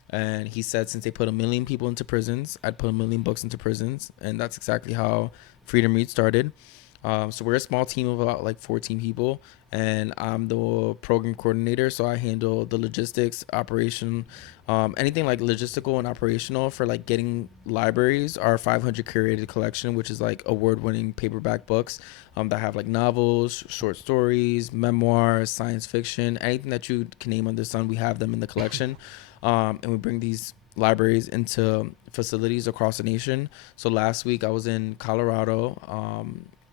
And he said, since they put 1 million people into prisons, I'd put 1 million books into prisons. And that's exactly how Freedom Reads started. So we're a small team of about like 14 people. And I'm the program coordinator. So I handle the logistics, operation, anything like logistical and operational for like getting libraries, our 500 curated collection, which is like award-winning paperback books that have like novels, short stories, memoirs, science fiction, anything that you can name under the sun, we have them in the collection. And we bring these libraries into facilities across the nation. So last week I was in Colorado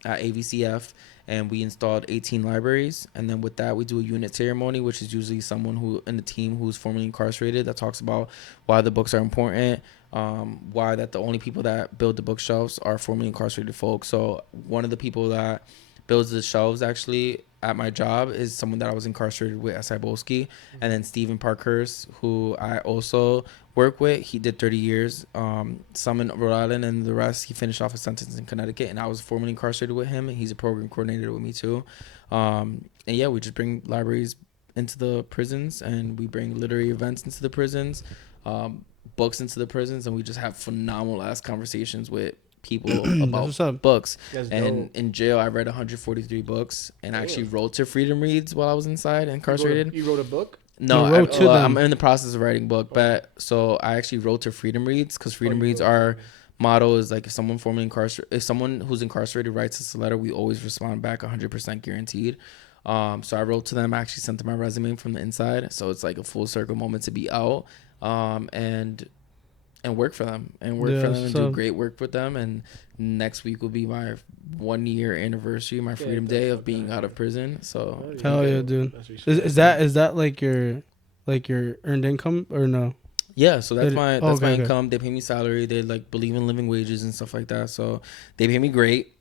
at AVCF, and we installed 18 libraries. And then with that, we do a unit ceremony, which is usually someone who in the team who's formerly incarcerated that talks about why the books are important, why that the only people that build the bookshelves are formerly incarcerated folks. So one of the people that builds the shelves actually at my job is someone that I was incarcerated with at Cybulski. And then Stephen Parkhurst, who I also work with, he did 30 years, some in Rhode Island, and the rest he finished off a sentence in Connecticut. And I was formerly incarcerated with him, and he's a program coordinator with me too. And yeah, we just bring libraries into the prisons, and we bring literary events into the prisons, books into the prisons, and we just have phenomenal ass conversations with people what's up. about books. That's And dope. in jail, I read 143 books, and I actually Damn. wrote to Freedom Reads while I was inside incarcerated. You wrote a book? No, You wrote to them. I'm in the process of writing a book, but so I actually wrote to Freedom Reads because Freedom you Reads wrote to our them. motto is like if someone who's incarcerated writes us a letter, we always respond back 100% guaranteed. So I wrote to them. I actually sent them my resume from the inside, so it's like a full circle moment to be out, and work for them and do great work with them. And next week will be my 1 year anniversary, my freedom day of being out of prison. So Hell yeah, dude. Is that like your earned income or no? yeah, so that's my okay. income. They pay me salary. They like believe in living wages and stuff like that. So they pay me great.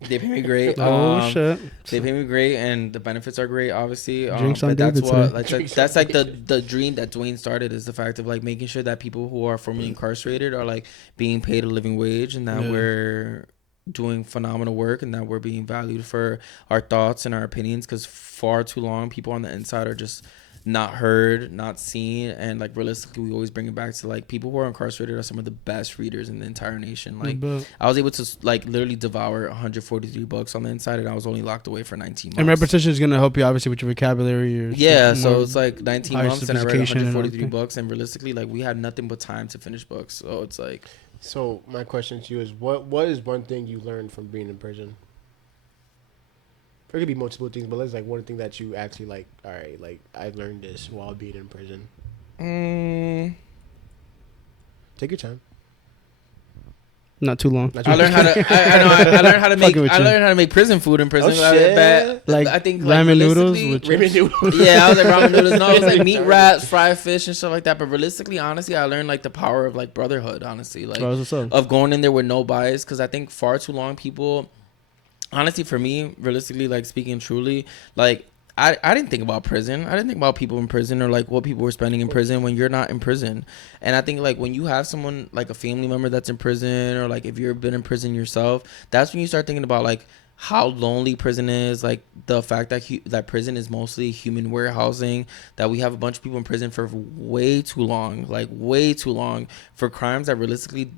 They pay me great. Oh shit. They pay me great, and the benefits are great, obviously. Drinks on But that's David what today. that's like the dream that Dwayne started is the fact of like making sure that people who are formerly incarcerated are like being paid a living wage, and that we're doing phenomenal work, and that we're being valued for our thoughts and our opinions. Because far too long, people on the inside are just not heard, not seen, and like realistically, we always bring it back to like people who are incarcerated are some of the best readers in the entire nation. Like I was able to like literally devour 143 books on the inside, and I was only locked away for 19 months. And repetition is gonna help you obviously with your vocabulary. So it's like 19 months, and I read sophistication 143 and books, and realistically, like we had nothing but time to finish books. So it's like, So my question to you is, what is one thing you learned from being in prison? There could be multiple things, but let's like one thing that you actually like. All right, like I learned this while being in prison. Take your time. Not too long. I learned how to. I learned how to make. I learned how to make prison food in prison. Oh, shit. Like I think ramen noodles realistically- with Ramen noodles. Yeah, I was like ramen noodles. No, it was like meat wraps, fried fish, and stuff like that. But realistically, honestly, I learned like the power of like brotherhood. Honestly, like what's up? of going in there with no bias, because I think far too long people. Honestly, for me, realistically, like speaking truly, like I didn't think about prison. I didn't think about people in prison or like what people were spending in prison when you're not in prison. And I think like when you have someone like a family member that's in prison, or like if you've been in prison yourself, that's when you start thinking about like how lonely prison is, like the fact that that prison is mostly human warehousing, that we have a bunch of people in prison for way too long, like way too long, for crimes that realistically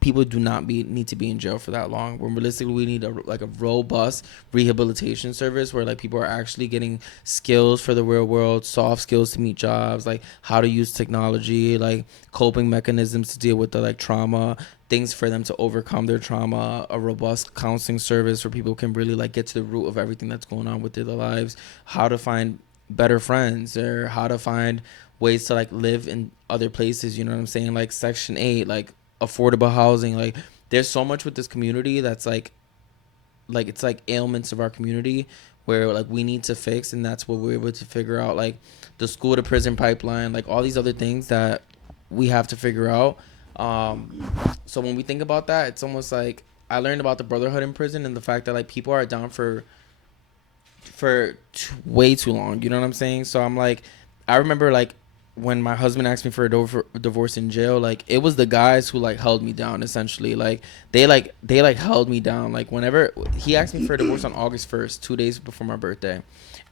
people do not need to be in jail for that long. When realistically we need a robust rehabilitation service where like people are actually getting skills for the real world, soft skills to meet jobs, like how to use technology, like coping mechanisms to deal with the like trauma, things for them to overcome their trauma, a robust counseling service where people can really like get to the root of everything that's going on with their lives, how to find better friends, or how to find ways to like live in other places, you know what I'm saying, like Section 8, like affordable housing. Like there's so much with this community that's like it's like ailments of our community where like we need to fix, and that's what we're able to figure out, like the school to prison pipeline, like all these other things that we have to figure out. So when we think about that, it's almost like I learned about the brotherhood in prison and the fact that like people are down for way too long, you know what I'm saying? So I'm like, I remember like when my husband asked me for a divorce in jail, like it was the guys who like held me down essentially. Like they held me down. Like whenever he asked me for a divorce on August 1st, 2 days before my birthday,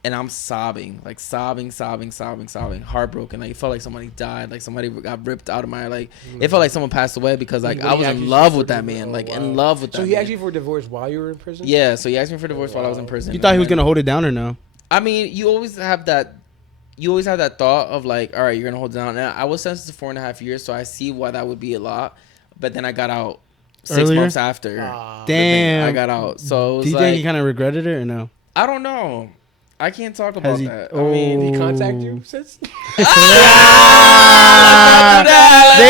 and I'm sobbing, heartbroken. Like it felt like somebody died, like somebody got ripped out of my, like it felt like someone passed away, because like I was in love with that man, like in love with that man. So he asked you for a divorce while you were in prison? Yeah, so he asked me for a divorce while I was in prison. You thought he was gonna hold it down or no? I mean, you always have that thought of like, all right, you're gonna hold it down. And I was sentenced to 4.5 years, so I see why that would be a lot. But then I got out 6 months after. Damn, I got out. So it was do you like, think he kind of regretted it or no? I don't know. I can't talk about that. I Oh. mean, Did he contact you since? They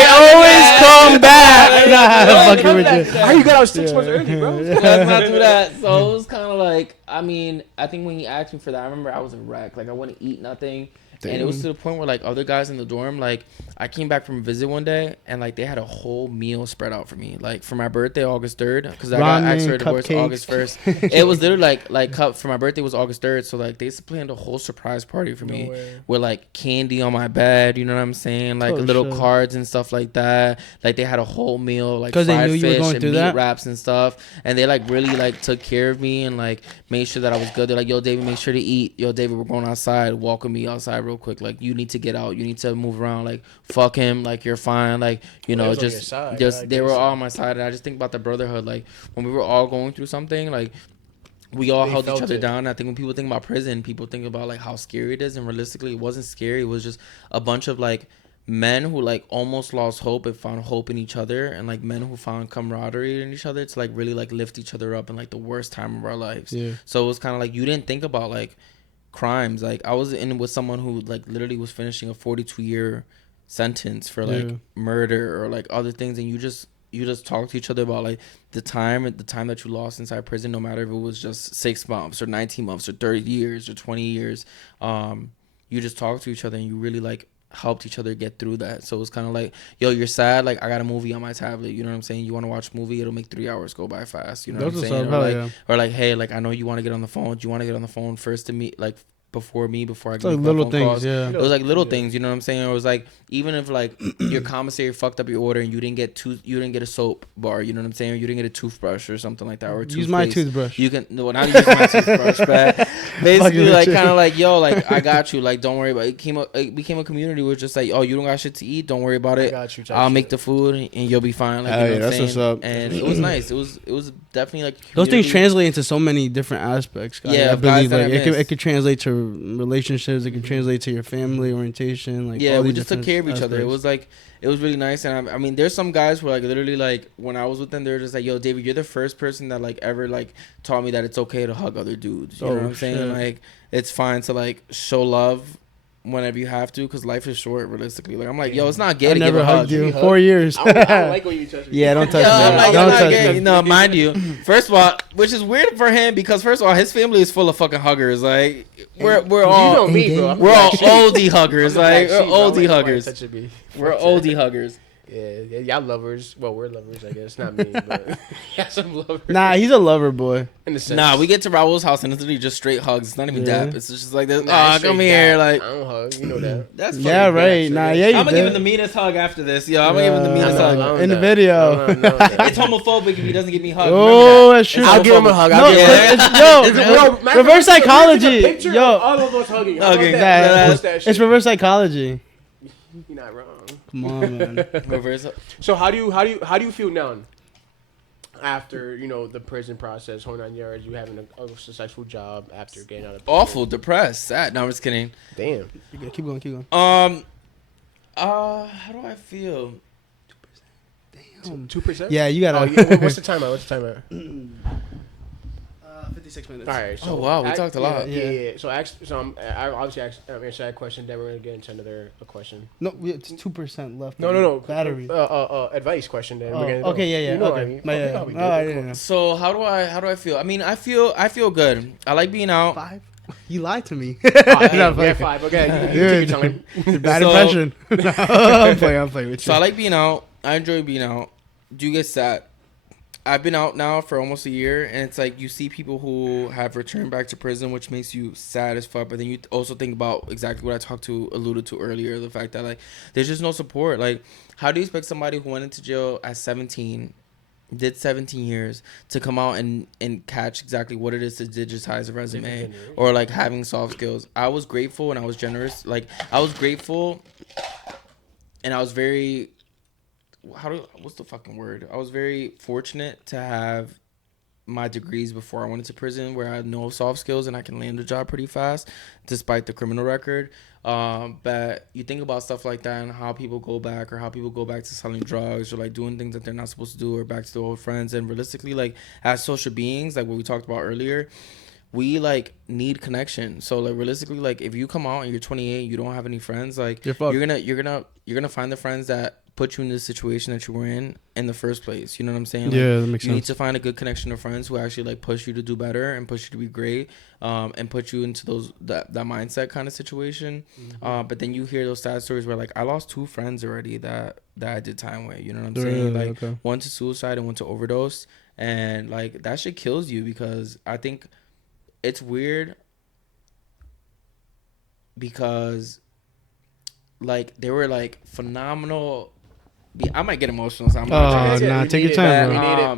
always come back. Nah, fucking with you. How you got out 6 months early, bro? Let's not do that. So it was kind of like, I mean, I think when he asked me for that, I remember I was a wreck. Like I wouldn't eat nothing. And it was to the point where like other guys in the dorm, like I came back from a visit one day and like they had a whole meal spread out for me, like for my birthday, August 3rd, because I got asked for a divorce August 1st. It was literally like for my birthday was August 3rd, so like they planned a whole surprise party for me with like candy on my bed, you know what I'm saying, like little cards and stuff like that. Like they had a whole meal, like fried fish and meat wraps and stuff, and they like really like took care of me and like made sure that I was good. They're like, yo David, make sure to eat. Yo David, we're going outside. Welcome me outside real quick. Like you need to get out. You need to move around. Like fuck him, like you're fine, like you know, was on your just side, they were guess. all on my side. And I just think about the brotherhood, like when we were all going through something, like we all They held each felt other it. down. I think when people think about prison, people think about like how scary it is, and realistically, it wasn't scary. It was just a bunch of like men who like almost lost hope and found hope in each other, and like men who found camaraderie in each other to like really like lift each other up in like the worst time of our lives. Yeah. So it was kind of like you didn't think about like crimes. Like I was in with someone who like literally was finishing a 42-year sentence for like murder or like other things, and you just talk to each other about like the time that you lost inside prison, no matter if it was just 6 months or 19 months or 30 years or 20 years. You just talk to each other and you really like helped each other get through that. So it was kind of like, yo, you're sad, like I got a movie on my tablet, you know what I'm saying? You want to watch a movie, it'll make 3 hours go by fast, you know what I'm saying? Or like, hey, like I know you want to get on the phone, do you want to get on the phone first to meet, like before I it's get like my little phone things, calls. yeah. It was like little things, you know what I'm saying? It was like, even if like your commissary fucked up your order and you didn't get a soap bar, you know what I'm saying? Or you didn't get a toothbrush or something like that, or a Use my toothbrush. You can not use my toothbrush, but basically like kind of like, yo, like I got you, like don't worry about it. It became a community where it's just like, oh, you don't got shit to eat, don't worry about it. I got you, I'll make the food and you'll be fine. Like, you know what I'm that's saying? what's up. And it was nice. It was definitely like Those things community. translate into so many different aspects. Guys. Yeah, I believe guys that like I missed. it could translate to relationships. It could translate to your family orientation. Like Yeah, all we these just took different care of each other. It aspects. was like, it was really nice. And I mean, there's some guys who like literally like when I was with them, they were just like, yo, David, you're the first person that like ever like taught me that it's okay to hug other dudes. You know what I'm saying? shit. Like it's fine to like show love whenever you have to, because life is short, realistically. Like I'm like, yo, it's not gay I to give never a hug. hugged you in Hug? 4 years. I don't like when you touch me. Yeah, don't touch Yo, me. I'm like, Don't you're not touch gay. me. No, mind you. First of all, which is weird for him because first of all, his family is full of fucking huggers. Like we're all You know me, bro. I'm we're all black sheep. oldie huggers. Like we're oldie huggers. Touching me. We're oldie huggers. Yeah, y'all lovers. Well, we're lovers, I guess. Not me, but yeah, some lovers. Nah, he's a lover boy. In the sense. Nah, we get to Raul's house and it's literally just straight hugs. It's not even Yeah. dap. It's just like this. Nah, Oh, it's come straight here, dap. like I don't hug. You know that. that's Yeah, fucking right. good. Nah, yeah, you I'm gonna give him did. the meanest hug after this. Yo, I'm gonna give him the Yeah. meanest I hug. know In the that. video. No. It's homophobic if he doesn't give me hugs. Oh, Remember that. that's true. It's I'll give him a homophobic. hug. No, I'll give him a hug. yo, Matter of reverse fact, psychology. a picture Yo, of all of us hugging. How about Okay, that? nah, Post that it's shit. reverse psychology. You're not wrong. Come on, man. Reverse. So how do you feel now? After the prison process, whole 9 yards, you having a successful job after getting out of prison. Awful, depressed, sad. No, I'm just kidding. Damn. Keep going. How do I feel? 2%. Yeah, you gotta. Oh, yeah. What's the timer? 56 minutes. All right. So Oh, wow, we talked a lot. Yeah. So I obviously answer that question. Then we're gonna get into another question. No, it's 2% left. No. Battery. Advice question. Then Oh, we're gonna okay, yeah. You know what I Okay. mean? My, Okay, yeah. how we do Oh, it. yeah. So how do I feel? I mean, I feel good. I like being out. 5? You lied to me. Hey, No, we have fuck. 5. Okay. You take your time. Bad So- impression. I'm playing with you. So I like being out. I enjoy being out. Do you get sad? I've been out now for almost a year, and it's like you see people who have returned back to prison, which makes you sad as fuck. But then you also think about exactly what I alluded to earlier, the fact that like there's just no support. Like, how do you expect somebody who went into jail at 17, did 17 years, to come out and catch exactly what it is to digitize a resume or like having soft skills? I was grateful and I was generous. Like I was grateful, and I was very. What's the fucking word? I was very fortunate to have my degrees before I went into prison, where I had no soft skills and I can land a job pretty fast despite the criminal record. But you think about stuff like that and how people go back to selling drugs or like doing things that they're not supposed to do or back to their old friends. And realistically, like as social beings, like what we talked about earlier, we like need connection. So like realistically, like if you come out and you're 28, you don't have any friends, like you're gonna find the friends that put you in the situation that you were in the first place. You know what I'm saying? Like, Yeah, that makes you sense. need to find a good connection of friends who actually like push you to do better and push you to be great, and put you into that mindset kind of situation. But then you hear those sad stories where like I lost 2 friends already that I did time with. You know what I'm saying? Like okay. one to suicide and one to overdose, and like that shit kills you because I think it's weird because like they were like phenomenal. I might get emotional, so I'm not. Oh, nah, take your time, bro.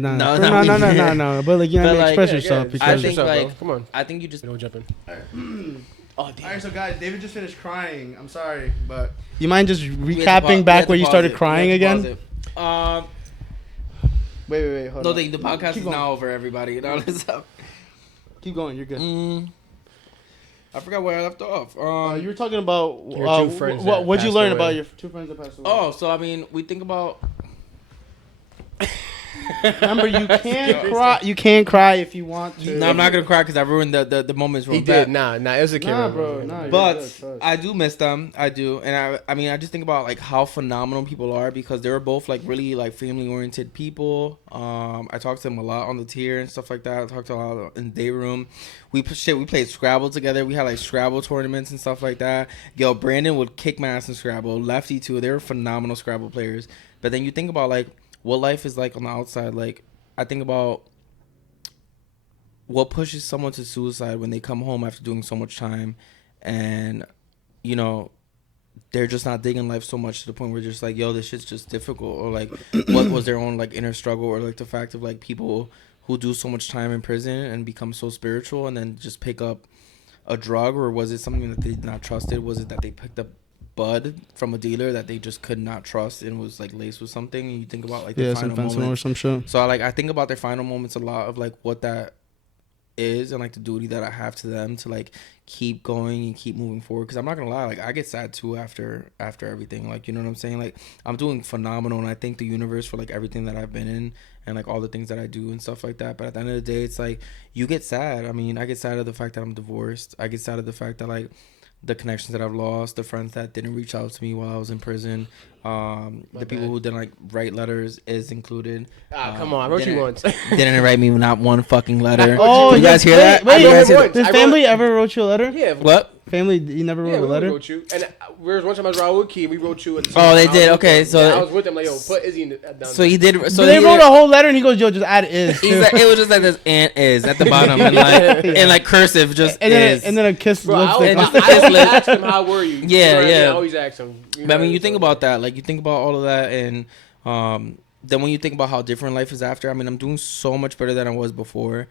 No. But like, you know, But, what I mean? like, Express yourself. I Because think yourself, like bro. Come on. I think you just Don't jump in. Oh damn. All right, so guys, David just finished crying. I'm sorry, but you mind just We had to recapping we back had where to you pause started it. crying We had to again? pause it. Wait, hold No, on. the podcast Keep is going. now over, everybody. You know this up. Keep going. You're good. I forgot where I left off. You were talking about Your two friends that what'd you passed learn away. about your two friends that passed away? Oh, so I mean, we think about. Remember, you can't cry. You can't cry if you want to. No, I'm not gonna cry because I ruined the moments. He real did. bad. Nah, it was a camera. Nah, bro. Nah. you're But good, trust. I do miss them. I do, and I mean, I just think about like how phenomenal people are because they were both like really like family oriented people. I talked to them a lot on the tier and stuff like that. I talked to a lot in the day room. We played Scrabble together. We had like Scrabble tournaments and stuff like that. Yo, Brandon would kick my ass in Scrabble. Lefty too. They were phenomenal Scrabble players. But then you think about like what life is like on the outside. Like I think about what pushes someone to suicide when they come home after doing so much time and you know they're just not digging life so much to the point where they're just like, yo, this shit's just difficult, or like what was their own like inner struggle, or like the fact of like people who do so much time in prison and become so spiritual and then just pick up a drug, or was it something that they did not trusted? Was it that they picked up bud from a dealer that they just could not trust and was like laced with something? And you think about like the some final fentanyl moment. or some shit. So I think about their final moments a lot of like what that is and like the duty that I have to them to like keep going and keep moving forward. Because I'm not gonna lie, like I get sad too after everything. Like, you know what I'm saying? Like I'm doing phenomenal, and I thank the universe for like everything that I've been in and like all the things that I do and stuff like that. But at the end of the day, it's like you get sad. I mean, I get sad of the fact that I'm divorced. I get sad of the fact that like the connections that I've lost, the friends that didn't reach out to me while I was in prison, the people who didn't like write letters is included. Come on, I wrote you once. Didn't write me not one fucking letter. Oh, you guys hear that? Wait, You guys hear once. that? Did family ever wrote you a letter? Yeah. What? Family, you never wrote Yeah, a we letter? wrote you. And there was one time I was Raul Key. We wrote you. At the same Oh, they time. did? I was with Okay, them. so- Yeah, I was with them. Like, yo, put Izzy in down So he did. So So they he wrote did, a whole letter, and he goes, "Yo, just add is." He's like, it was just like this ant is at the bottom and like in like cursive, just and is. then a kiss Bro, I lipstick. always ask him, how were you? Yeah, You know what I mean? yeah. I always ask him. But I mean, you think about that, like you think about all of that, and then when you think about how different life is after, I mean, I'm doing so much better than I was before,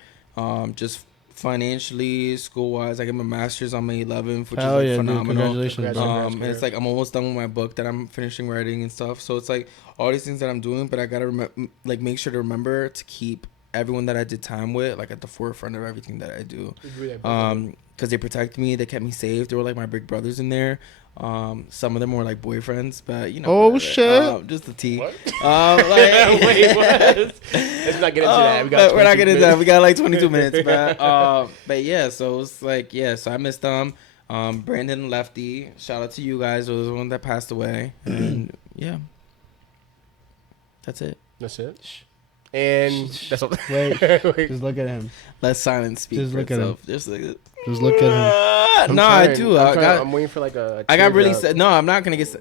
just financially, school wise. I get my master's on May 11th, which Hell is like, yeah, dude, phenomenal. congratulations, bro. And it's like I'm almost done with my book that I'm finishing writing and stuff. So it's like all these things that I'm doing, but I gotta like make sure to remember to keep everyone that I did time with like at the forefront of everything that I do. Because they protected me, they kept me safe. They were like my big brothers in there. Some of them were like boyfriends, but you know. Oh, whatever. shit. Just the tea. What? Like, Wait, what? Let's not get into that. We got we're not 22 getting into that. minutes. We got like 22 minutes, but yeah. So it's like so I missed them. Brandon and Lefty. Shout out to you guys. It was the one that passed away, and yeah, that's it. That's it. And that's all. Wait, Wait. just look at him. Let silence speak Just for look at itself. Just like Just look at him. no, I do. I'm waiting for like a. I got really teardrop. sad. No, I'm not gonna get.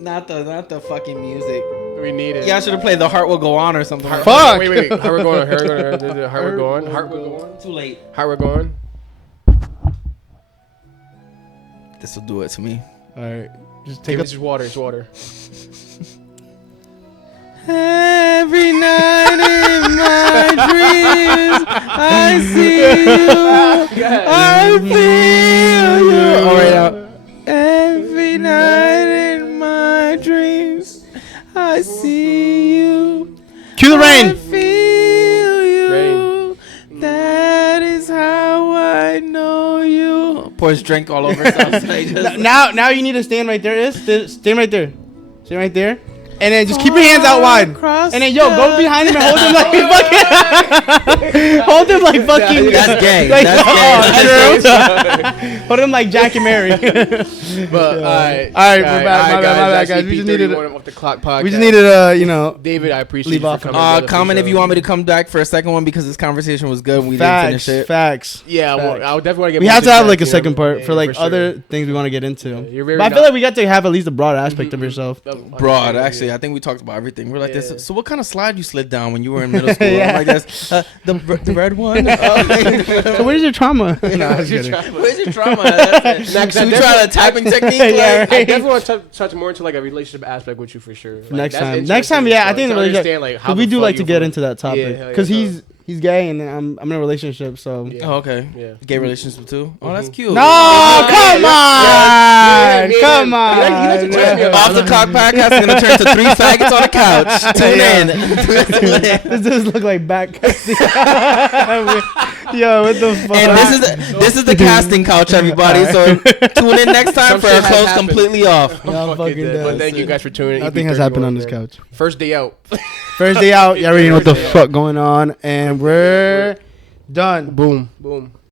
Not the fucking music. We need it. Yeah, I should have played "The Heart Will Go On" or something. Heart- Fuck. Wait. Heart will go on. Heart will go on. Heart will go on. Too late. Heart will go on. This will do it to me. All right, just Take take it's just water. It's water. Every night in my dreams, I see you. I feel you. All right, out. Every night in my dreams, I see you. Cue the I rain. feel you. That is how I know you. Pours drink all over himself. Now you need to stand right there. Stand right there. Stand right there. And then just keep your hands out wide. And then go behind him and hold him like fucking. Hold him like fucking. That's gay. Like, That's gay. Hold him like Jack and Mary. But all right, we're back. My bad, guys. We just needed off the clock podcast. We just needed David, I appreciate leave you off for on coming. brother, for comment if sure. you want me to come back for a second one because this conversation was good and we didn't finish facts. it. Facts. Yeah, well, Facts. I would definitely want to get. We more have to have feedback, like a you know? second part Yeah, for like sure. other things we want to get into. you're very But I feel like we got to have at least a broad aspect of yourself. Broad, actually, I think we talked about everything. We're like Yeah. this. So, what kind of slide you slid down when you were in middle school? Yeah. I'm like this. The red one. So where's your trauma? No, I was You're kidding. trying- Where's your trauma? That's it. Should we try the typing technique? Yeah, Like, I definitely want to touch more into like a relationship aspect with you for sure. Like, Next that's time. interesting Next time, yeah, I to think the understand, relationship. like, how Because we the do fuck like to you get from- into that topic. hell yeah, Because so- he's he's gay, and then I'm in a relationship. So Yeah. Oh, okay. Yeah. Gay relationship too. Oh, that's cute. no, come on, come on. Off the Cock podcast is gonna turn to 3 faggots on the couch. Tune in. This does look like back. Yo, what the fuck? And this is the casting couch, everybody. So tune in next time Some for shit our has clothes happened. completely off. Yeah, I'm Fucking fucking dead. dead. But thank you guys for tuning in. Nothing has EP.31, happened on this man. couch. First day out. First day out, you already know what the fuck going on, and we're done. Boom. Boom.